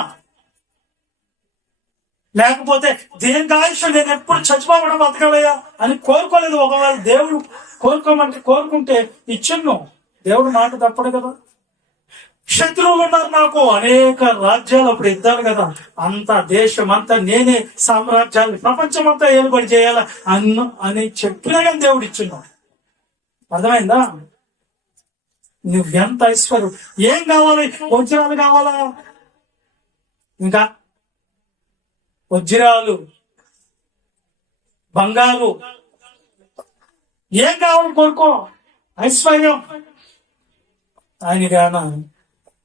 లేకపోతే దేని ఆయుష్యం నేను ఎప్పుడు చచ్చిపోవడం బతకాలయ్యా అని కోరుకోలేదు. ఒకవేళ దేవుడు కోరుకుంటే ఇచ్చును. దేవుడు మాట తప్పడు కదా. శత్రువులు ఉన్నారు నాకు, అనేక రాజ్యాలు అప్పుడు ఇద్దాను కదా, అంత దేశం అంతా నేనే సామ్రాజ్యాన్ని ప్రపంచం అంతా ఏలుబడి చేయాల అని చెప్పినా కానీ దేవుడు ఇచ్చున్నావు. అర్థమైందా? నువ్వెంత ఐశ్వర్యం, ఏం కావాలి? వజ్రాలు కావాలా? ఇంకా వజ్రాలు, బంగారు, ఏం కావాలి కోరుకో. ఐశ్వర్యం ఆయన గాన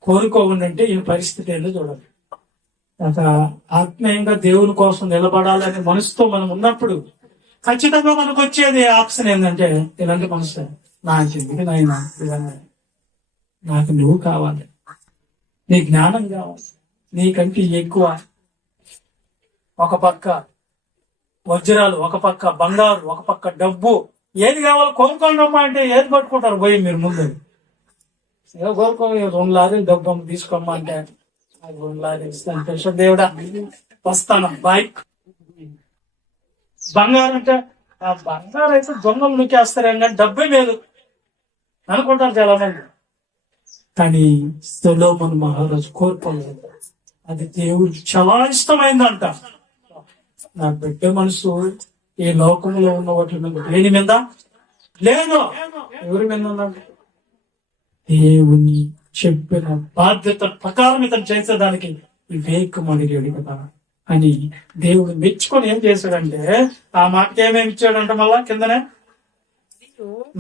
కోరుకోకుండంటే ఈ పరిస్థితి ఏంటో చూడాలి. ఆత్మీయంగా దేవుని కోసం నిలబడాలనే మనసుతో మనం ఉన్నప్పుడు ఖచ్చితంగా మనకు వచ్చేది ఆప్షన్ ఏంటంటే ఇలాంటి మనసు. నాకెందుకు నాయన ఇవన్నీ, నాకు నువ్వు కావాలి, నీ జ్ఞానం కావాలి, నీకంటే ఎక్కువ. ఒక పక్క వజ్రాలు, ఒక పక్క బంగారు, ఒక పక్క డబ్బు, ఏది కావాలో కొనుక్కోండమ్మా అంటే ఏది పట్టుకుంటారు పోయి మీరు ముందు? ఏదో కోరుకో, 2 లారీలు డబ్బు తీసుకోమ్మా అంటే 2 లారీలు ఇస్తాను తెలుసు దేవుడా, వస్తాను బాయ్. బంగారు అంటే ఆ బంగారు అయితే దొంగలు నొక్కేస్తారు కానీ డబ్బే లేదు అనుకుంటారు చాలా మంది. కానీ సొలొమోను మహారాజు కోరుకోలేదు. అది దేవుడికి చాలా ఇష్టమైందంట. నా బిడ్డ మనసు ఈ లోకంలో ఉన్న వాటి మీద దేని మీద లేదు. ఎవరి మీద ఉందంట? దేవుని చెప్పిన బాధ్యత ప్రకారం ఇతను చేసేదానికి వివేకం అడిగాడు కదా అని దేవుడు మెచ్చుకొని ఏం చేశాడంటే, ఆ మాటకి ఏమేమి ఇచ్చాడంట మళ్ళా కిందనే,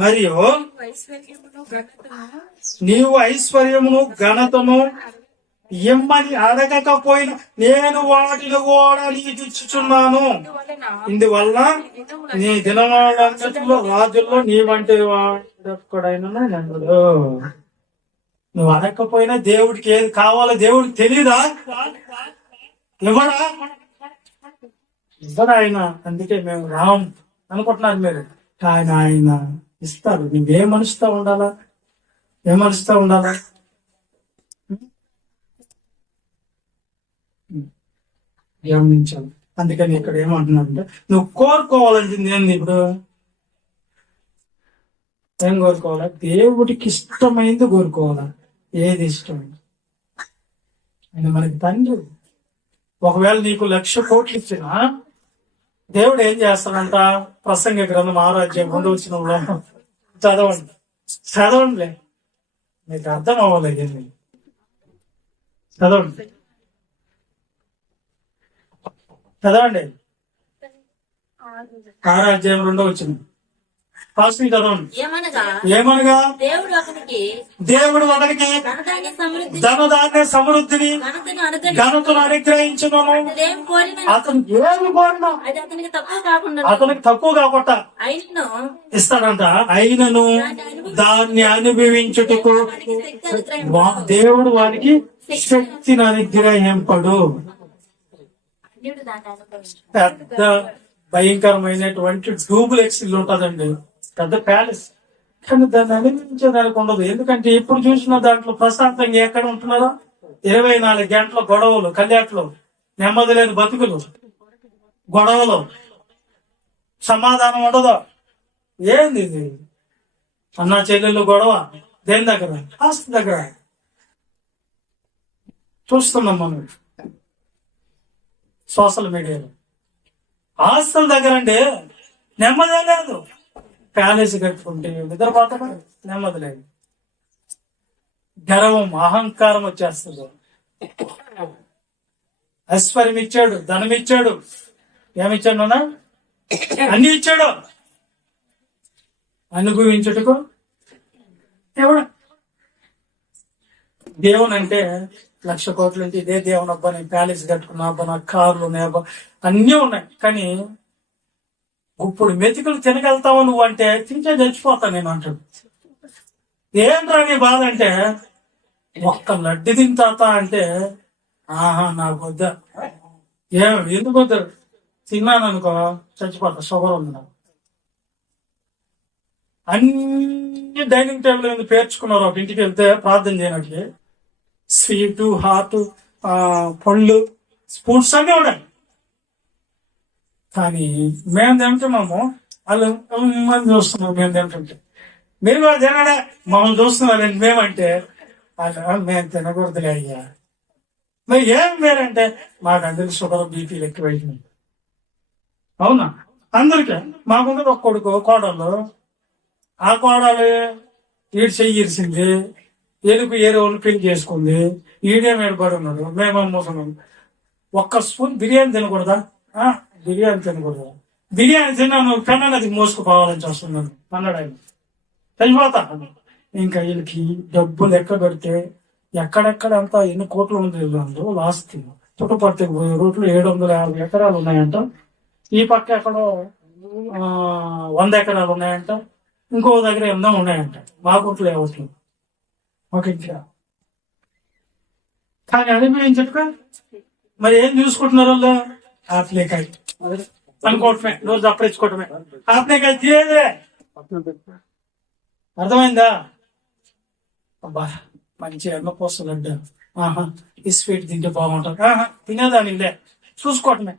మరియు నీవు ఐశ్వర్యమును ఘనతను ఇమ్మని అడగకపోయినా నేను వాటిని కూడా నీకు ఇచ్చుచున్నాను. ఇందువల్ల నీ దినములలో రాజుల్లో నీ వంటి వాడొక్కడైనా నన్నుడు. నువ్వు అడగకపోయినా దేవుడికి ఏది కావాలో దేవుడికి తెలీదా? ఇవ్వడా ఆయన. అందుకే మేము రాం అనుకుంటున్నారు మీరు, కానీ ఆయన ఇస్తారు. నువ్వేం మనసుతో ఉండాలా, ఏం మనసుతో ఉండాలా? గమనించాలి. అందుకని ఇక్కడ ఏమంటున్నాడంటే, నువ్వు కోరుకోవాలంటే నేను ఇప్పుడు ఏం కోరుకోవాలా? దేవుడికి ఇష్టమైంది కోరుకోవాలా. ఏది ఇష్టం? ఆయన మనకి తండ్రి. ఒకవేళ నీకు 1,00,000 కోట్లు ఇచ్చినా దేవుడు ఏం చేస్తాడంట? ప్రసంగ గ్రంథం 6:2 చదవండి. మీకు అర్థం అవ్వలేదు. చదవండి 6:2 ఫాస్ట్ చదవండి. ఏమనగా దేవుడు అతనికి ధనధాన్య సమృద్ధిని ఘనతను అనుగ్రహించును. అతను ఏమి కోరినా అతనికి తక్కువ కాకుండా ఇస్తాడంట. అయినను దాన్ని అనుభవించుటకు దేవుడు వారికి శక్తిని అనుగ్రహింపడు. పెద్ద భయంకరమైనటువంటి డూప్లెక్స్ ఇల్లు ఉంటదండి, పెద్ద ప్యాలెస్. కానీ దాన్ని అనుభవించేదానికి ఉండదు. ఎందుకంటే ఎప్పుడు చూసిన దాంట్లో ప్రశాంతంగా ఎక్కడ ఉంటున్నారో 24 గంటల గొడవలు, కళ్యాట్లు, నెమ్మది లేని బతుకులు, గొడవలు, సమాధానం ఉండదు. ఏంది ఇది? అన్నా చెల్లెళ్ళు గొడవ దేని దగ్గర? ఆస్తి దగ్గర. చూస్తున్నాం మనం సోషల్ మీడియాలో. ఆస్తుల దగ్గర అంటే నెమ్మది లేదు. ప్యాలెస్ కట్టుకుంటే నిద్రపోతా నెమ్మది లేదు. గర్వం, అహంకారం వచ్చేస్తుంది. ఐశ్వర్యం ఇచ్చాడు, ధనం ఇచ్చాడు, ఏమిచ్చాడు? అన్ని ఇచ్చాడు. అనుభవించుటకు దేవుడు. దేవుని అంటే 1,00,000 కోట్లు అంటే ఇదే దేవుని. అబ్బా నేను ప్యాలెస్ కట్టుకున్నా, అబ్బా నాకు కార్లు ఉన్నాయి, అబ్బా అన్నీ ఉన్నాయి. కానీ ఇప్పుడు మెతుకులు తినగలుగుతావు నువ్వు అంటే తింటే చచ్చిపోతా నేను అంటాడు. ఏంట్రా నీ బాధ అంటే ఒక్క లడ్డు తింటా అంటే ఆహా నాకు వద్దా. ఎందుకు వద్దు? తిన్నాను అనుకో చచ్చిపోతా, షుగర్ ఉంది నాకు. అన్ని డైనింగ్ టేబుల్ మీద పేర్చుకున్నారు. ఒక ఇంటికి వెళ్తే ప్రార్థన చేయడానికి స్వీటు, హాట్, పళ్ళు, స్పూన్స్ అన్నీ ఉన్నాయి. కానీ మేము తింటున్నాము, వాళ్ళు చూస్తున్నాం. మేము తింటుంటే మీరు కూడా తినడే, మమ్మల్ని చూస్తున్నారండి మేమంటే మేము తినకూడదులే అయ్యా. మరి ఏం మీరంటే మాకు అందరికి షుగర్, బీపీలు ఎక్కువైంది. అవునా? అందరికీ. మాకుందరు ఒక కొడుకు, కోడలు. ఆ కోడలు ఈడు చెయ్యిరిసింది, ఏలుకు ఏరువులు పెళ్లి చేసుకుంది, ఈడేం ఏడుపడి ఉన్నాడు, మేము మోసన్నాం. ఒక్క స్పూన్ బిర్యానీ తినకూడదా? బిర్యానీ తినకూడదా? బిర్యానీ తిన్నా నువ్వు పెన్నది మోసుకుపోవాలని చూస్తున్నాను అన్నాడు ఆయన. చనిపోతా. ఇంకా వీళ్ళకి డబ్బు లెక్క పెడితే ఎక్కడెక్కడ అంతా ఎన్ని కోట్లు ఉంది లాస్ట్. చుట్టుపక్కల రోడ్లు 750 ఎకరాలు ఉన్నాయంట. ఈ పక్క ఎక్కడో 100 ఎకరాలు ఉన్నాయంట. ఇంకో దగ్గర 8 ఉన్నాయంట. మా కోట్లు ఏవట్లు మాకు ఇంకా. కానీ అనుభవించట్టుగా మరి ఏం చూసుకుంటున్నారు వాళ్ళు? ఆప్లేకాయ అనుకోవటమే, రోజు అప్పడించుకోవటమే. ఆప్లేకాయ తీయదే. అర్థమైందా? అబ్బా మంచి ఎన్నపోస్తుంది అంటే ఆహా ఈ స్వీట్ తింటే బాగుంటుంది. తినేదాని చూసుకోవటమే.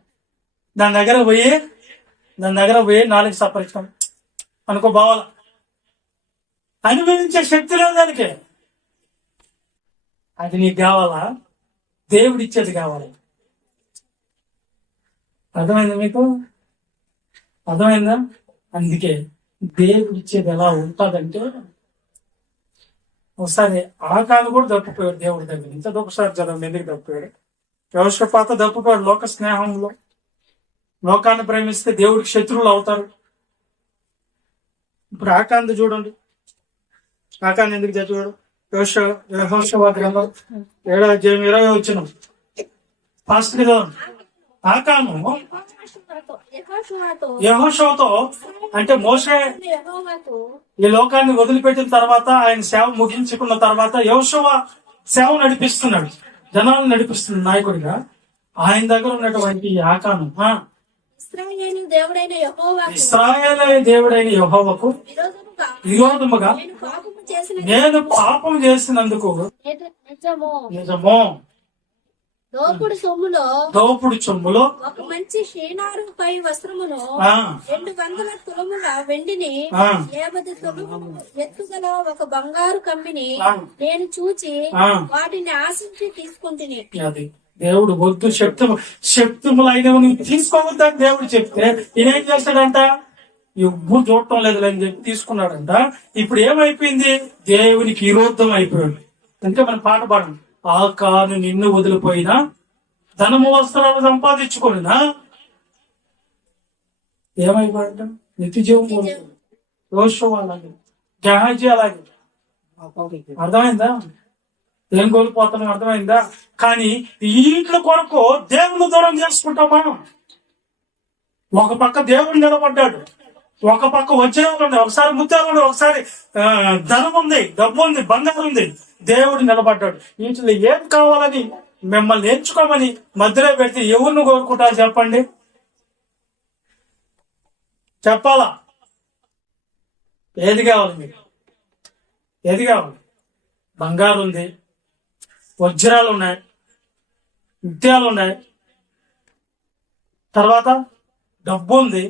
దాని దగ్గర పోయి 4 సపరించడం అనుకో బావాల. అనుభవించే శక్తి లేదు దానికి. అది నీకు కావాలా? దేవుడిచ్చేది కావాలి. అర్థమైందా మీకు? అర్థమైందా? అందుకే దేవుడిచ్చేది ఎలా ఉంటుందంటే, ఒకసారి ఆకాను కూడా తప్పిపోయాడు దేవుడి దగ్గర. ఇంత ఒకసారి చదవండి ఎందుకు తప్పిపోయాడు. యెహోషాపాత తప్పిపోయాడు లోక స్నేహంలో. లోకాన్ని ప్రేమిస్తే దేవుడికి శత్రువులు అవుతారు. ఇప్పుడు ఆకాంత చూడండి. ఆకాన్ని ఎందుకు చదివాడు? యెహోషువ గ్రంథం 7:20 ఫాస్ట్ గా ఆకాను యెహోషువతో అంటే మోషే ఈ లోకాన్ని వదిలిపెట్టిన తర్వాత, ఆయన సేవ ముగించుకున్న తర్వాత యెహోషువ సేవ నడిపిస్తున్నాడు, జనాలను నడిపిస్తున్నాడు నాయకుడిగా. ఆయన దగ్గర ఉన్నటువంటి ఆకాను ఇశ్రాయేలు దేవుడైన యెహోవాకు విరోధముగా నేను పాపం చేసినందుకు నిజమో దోపుడు సొమ్ములో దోపుడు చొమ్ములో ఒక మంచి షేనారు పై వస్త్రమును ఆ, 200 తులముల వెండిని ఆ, 50 తులములు ఎత్తుగల ఒక బంగారు కమ్మిని ఆ. నేను చూచి ఆ. వాటిని ఆశించి తీసుకుంటుని. అది దేవుడు వద్దు శక్తుములు అయినవి తీసుకోవద్దని దేవుడు చెప్తే ఈయన ఏం చేస్తాడంట, ఎవ్వరు చూడటం లేదు అని చెప్పి తీసుకున్నాడంట. ఇప్పుడు ఏమైపోయింది, దేవునికి విరోధం అయిపోయాడు. అంటే మనం పాట పాడండి, ఆ కాను నిన్ను వదిలిపోయినా ధనము వస్త్రాలు సంపాదించుకున్నా ఏమైపోయాడంట, నిత్య జీవం కోల్పోయాడు. యోషువ అలాగే, గెహాజీ అలాగే. అర్థమైందా ఏం కోల్పోతున్నాం, అర్థమైందా? కానీ ఈ ఇంట్లో కొరకు దేవుని దూరం చేసుకుంటాం మనం. ఒక పక్క దేవుడు నిలబడ్డాడు, ఒక పక్క వజ్రాలు ఉన్నాయి, ఒకసారి ముత్యాలు ఉన్నాయి, ఒకసారి ధనం ఉంది, డబ్బు ఉంది, బంగారం ఉంది. దేవుడు నిలబడ్డాడు. వీటిలో ఏం కావాలని మిమ్మల్ని ఎంచుకోమని మధ్యలో పెడితే ఎవరిని కోరుకుంటారు చెప్పండి, చెప్పాలా? ఏది కావాలి మీకు, ఏది కావాలి? బంగారం ఉంది, వజ్రాలు ఉన్నాయి, ముత్యాలు ఉన్నాయి, తర్వాత డబ్బు ఉంది.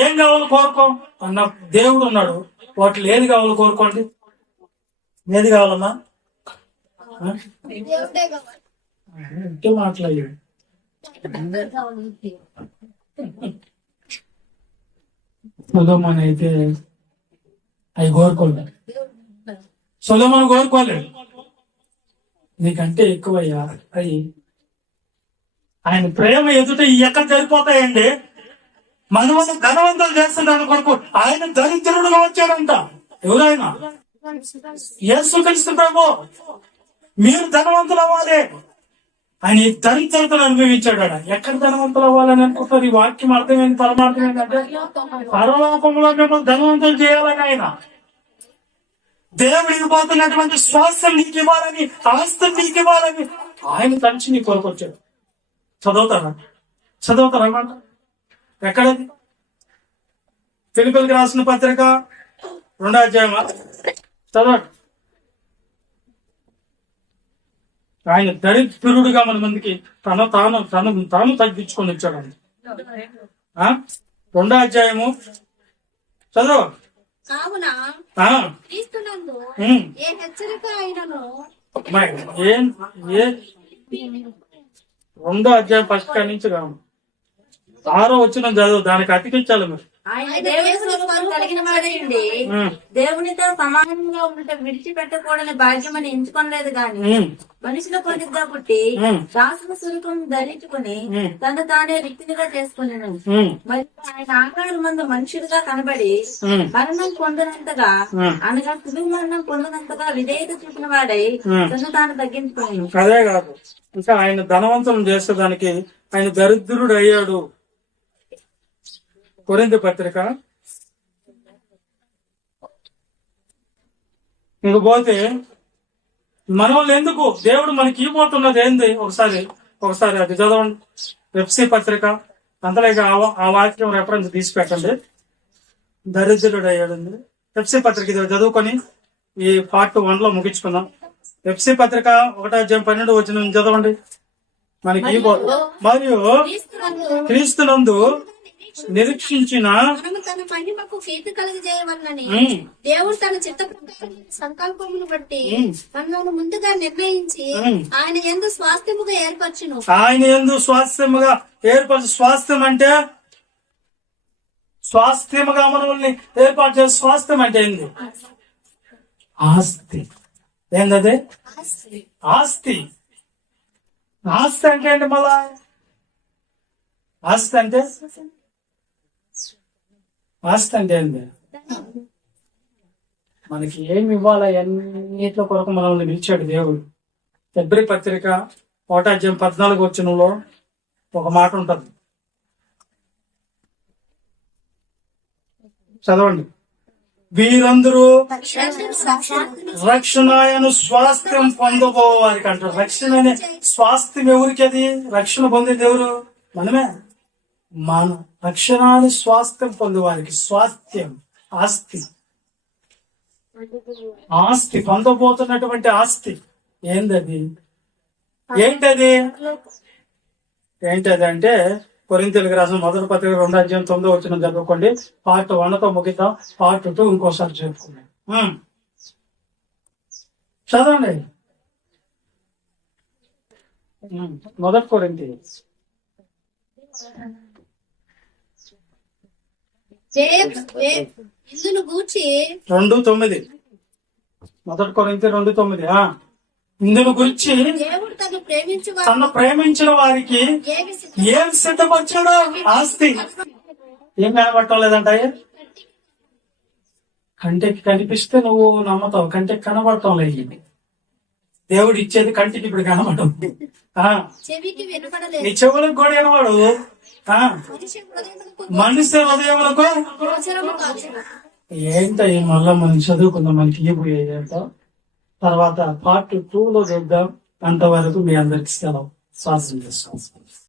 ఏం కావాలో కోరుకో అన్న దేవుడు ఉన్నాడు. వాటిలో ఏది కావాలో కోరుకోండి. ఏది కావాలమ్మా? ఇంకే మాట్లాడాడు. సొలొమోను అయితే అవి కోరుకోలేదు. సొలొమోను కోరుకోలేడు. నీకంటే ఎక్కువయ్యా అయి. ఆయన ప్రేమ ఎదుట ఎక్కడ సరిపోతాయండి. మనవను ధనవంతులు చేస్తున్నాడు కొడుకు, ఆయన దరిద్రుడుగా వచ్చాడంట. ఎవరైనా యేసుక్రీస్తు ప్రభు, మీరు ధనవంతులు అవ్వాలి, ఆయన ఈ దరిద్రతను అనుభవించాడు. ఎక్కడ ధనవంతులు అవ్వాలని అనుకుంటారు? ఈ వాక్యం అర్థమైంది, పరమార్థం ఏంటంటే పరలోకంలో మిమ్మల్ని ధనవంతులు చేయాలని ఆయన దేవుడు ఇవ్వబోతున్నటువంటి స్వాస్థ్యం నీకు ఇవ్వాలని, ఆస్తిని నీకు ఇవ్వాలని ఆయన తలిచి నీ కొరకు వచ్చాడు. చదువుతారా అన్నమాట? ఎక్కడది? ఫిలిప్పీయులకు రాసిన పత్రిక 2వ అధ్యాయం చదవండి. ఆయన దరిద్రుడుగా మన మందికి తాను తగ్గించుకొని వచ్చాడు. 2వ అధ్యాయము చదువు. కావున క్రీస్తునందు ఏ హెచ్చరిక అయినను 2వ అధ్యాయం ఫస్ట్ కాడి నుంచి రాము 6వ వచనం చదువు, దానికి అతికించాలి మీరు. ఆయన దేవుని స్వరూపం కలిగిన వాడైండి దేవునితో సమానంగా ఉండటం విడిచిపెట్టకూడని భాగ్యమని ఎంచుకోలేదు గాని మనుషుల కొద్దిగా పుట్టి రాసుల స్వరూపం ధరించుకుని తను తానే రిక్తిగా చేసుకున్నాను. మరియు ఆయన ఆకారం ముందు మనుషులుగా కనబడి మరణం పొందినంతగా అనగా సులువు మరణం పొందినంతగా విధేయత చూపిన వాడై తను తాను తగ్గించుకున్నాను. అదే కాదు, ఇంకా ఆయన ధనవంతులను చేసేదానికి ఆయన దరిద్రుడు అయ్యాడు. కొరింథీ పత్రిక ఇంకపోతే మనల్ని ఎందుకు దేవుడు మనకి ఇవ్వబోతున్నది ఏంది? ఒకసారి అది చదవండి. ఎఫ్సి పత్రిక అంతలేక ఆ వాక్యం రెఫరెన్స్ తీసి పెట్టండి. దరిద్రుడు అయ్యాడండి. ఎఫ్సి పత్రిక ఇది చదువుకొని ఈ పార్ట్ 1 లో ముగించుకుందాం. ఎఫ్సి పత్రిక 1వ అధ్యాయం 12వ వచనం చదవండి. మనకి మరియు క్రీస్తునందు నిరీక్షించిన మనము తన మహిమకు కీర్తి కలుగజేయవలనని దేవుడు తన చిత్త సంకల్పమును బట్టి మనల్ని ముందుగా నిర్ణయించి ఆయన యందు స్వాస్థ్యముగా ఏర్పరచును. ఆయన యందు స్వాస్థ్యముగా ఏర్పరచు. స్వాస్థ్యం అంటే స్వాస్థ్యముగా మనల్ని ఏర్పాటు చేసే స్వాస్థ్యం అంటే ఏంది? ఆస్తి. ఏంటది? ఆస్తి. ఆస్తి అంటే ఏంటి? మళ్ళా ఆస్తి అంటే ఏంది? మనకి ఏమి ఇవ్వాలా అన్నిట్లో కొరకు మనల్ని పిలిచాడు దేవుడు. ఫిబ్రవరి పత్రిక 1వ అధ్యాయం 14వ వచనంలో ఒక మాట ఉంటది, చదవండి. వీరందరూ రక్షణను స్వాస్థ్యం పొందబోవారికి అంటారు. రక్షణ అనే స్వాస్థ్యం ఎవరికి? అది రక్షణ పొందేది ఎవరు? మనమే. మన రక్షణాన్ని స్వాస్థ్యం పొందేవారికి. స్వాస్థ్యం ఆస్తి పొందబోతున్నటువంటి ఆస్తి ఏంటది ఏంటది అంటే కొరింథీయులకు రాసిన మొదటి పత్రిక 2:9 చదువుకోండి. పార్ట్ 1తో ముగిద్దాం, పార్ట్ 2 ఇంకోసారి చెప్పుకుందాం. చదవండి. మొదటి కొరింథీ ఇందును గూర్చి 2:9. మొదటి కొరింథీ 2:9. ఇందును గురించి దేవుడు తను ప్రేమించిన వారికి ఏం సిద్ధపరిచాడో ఆస్తి ఏం కనబడటం లేదంట. కంటికి కనిపిస్తే నువ్వు నమ్మతావు, కంటికి కనబడటం లేదు. దేవుడు ఇచ్చేది కంటికి ఇప్పుడు కనబడటం. చెవికి వినపడలేదు, నీ చెవులకు కూడా వినవాడు. మనిషి హృదయములకు ఏంటయ్యి మళ్ళా మనం చదువుకుందాం, మనకి ఇవ్వబోయేంట. తర్వాత పార్ట్ 2లో చూద్దాం. అంతవరకు మీ అందరికి సెలవు. శ్వాసం చేసుకోవాలి.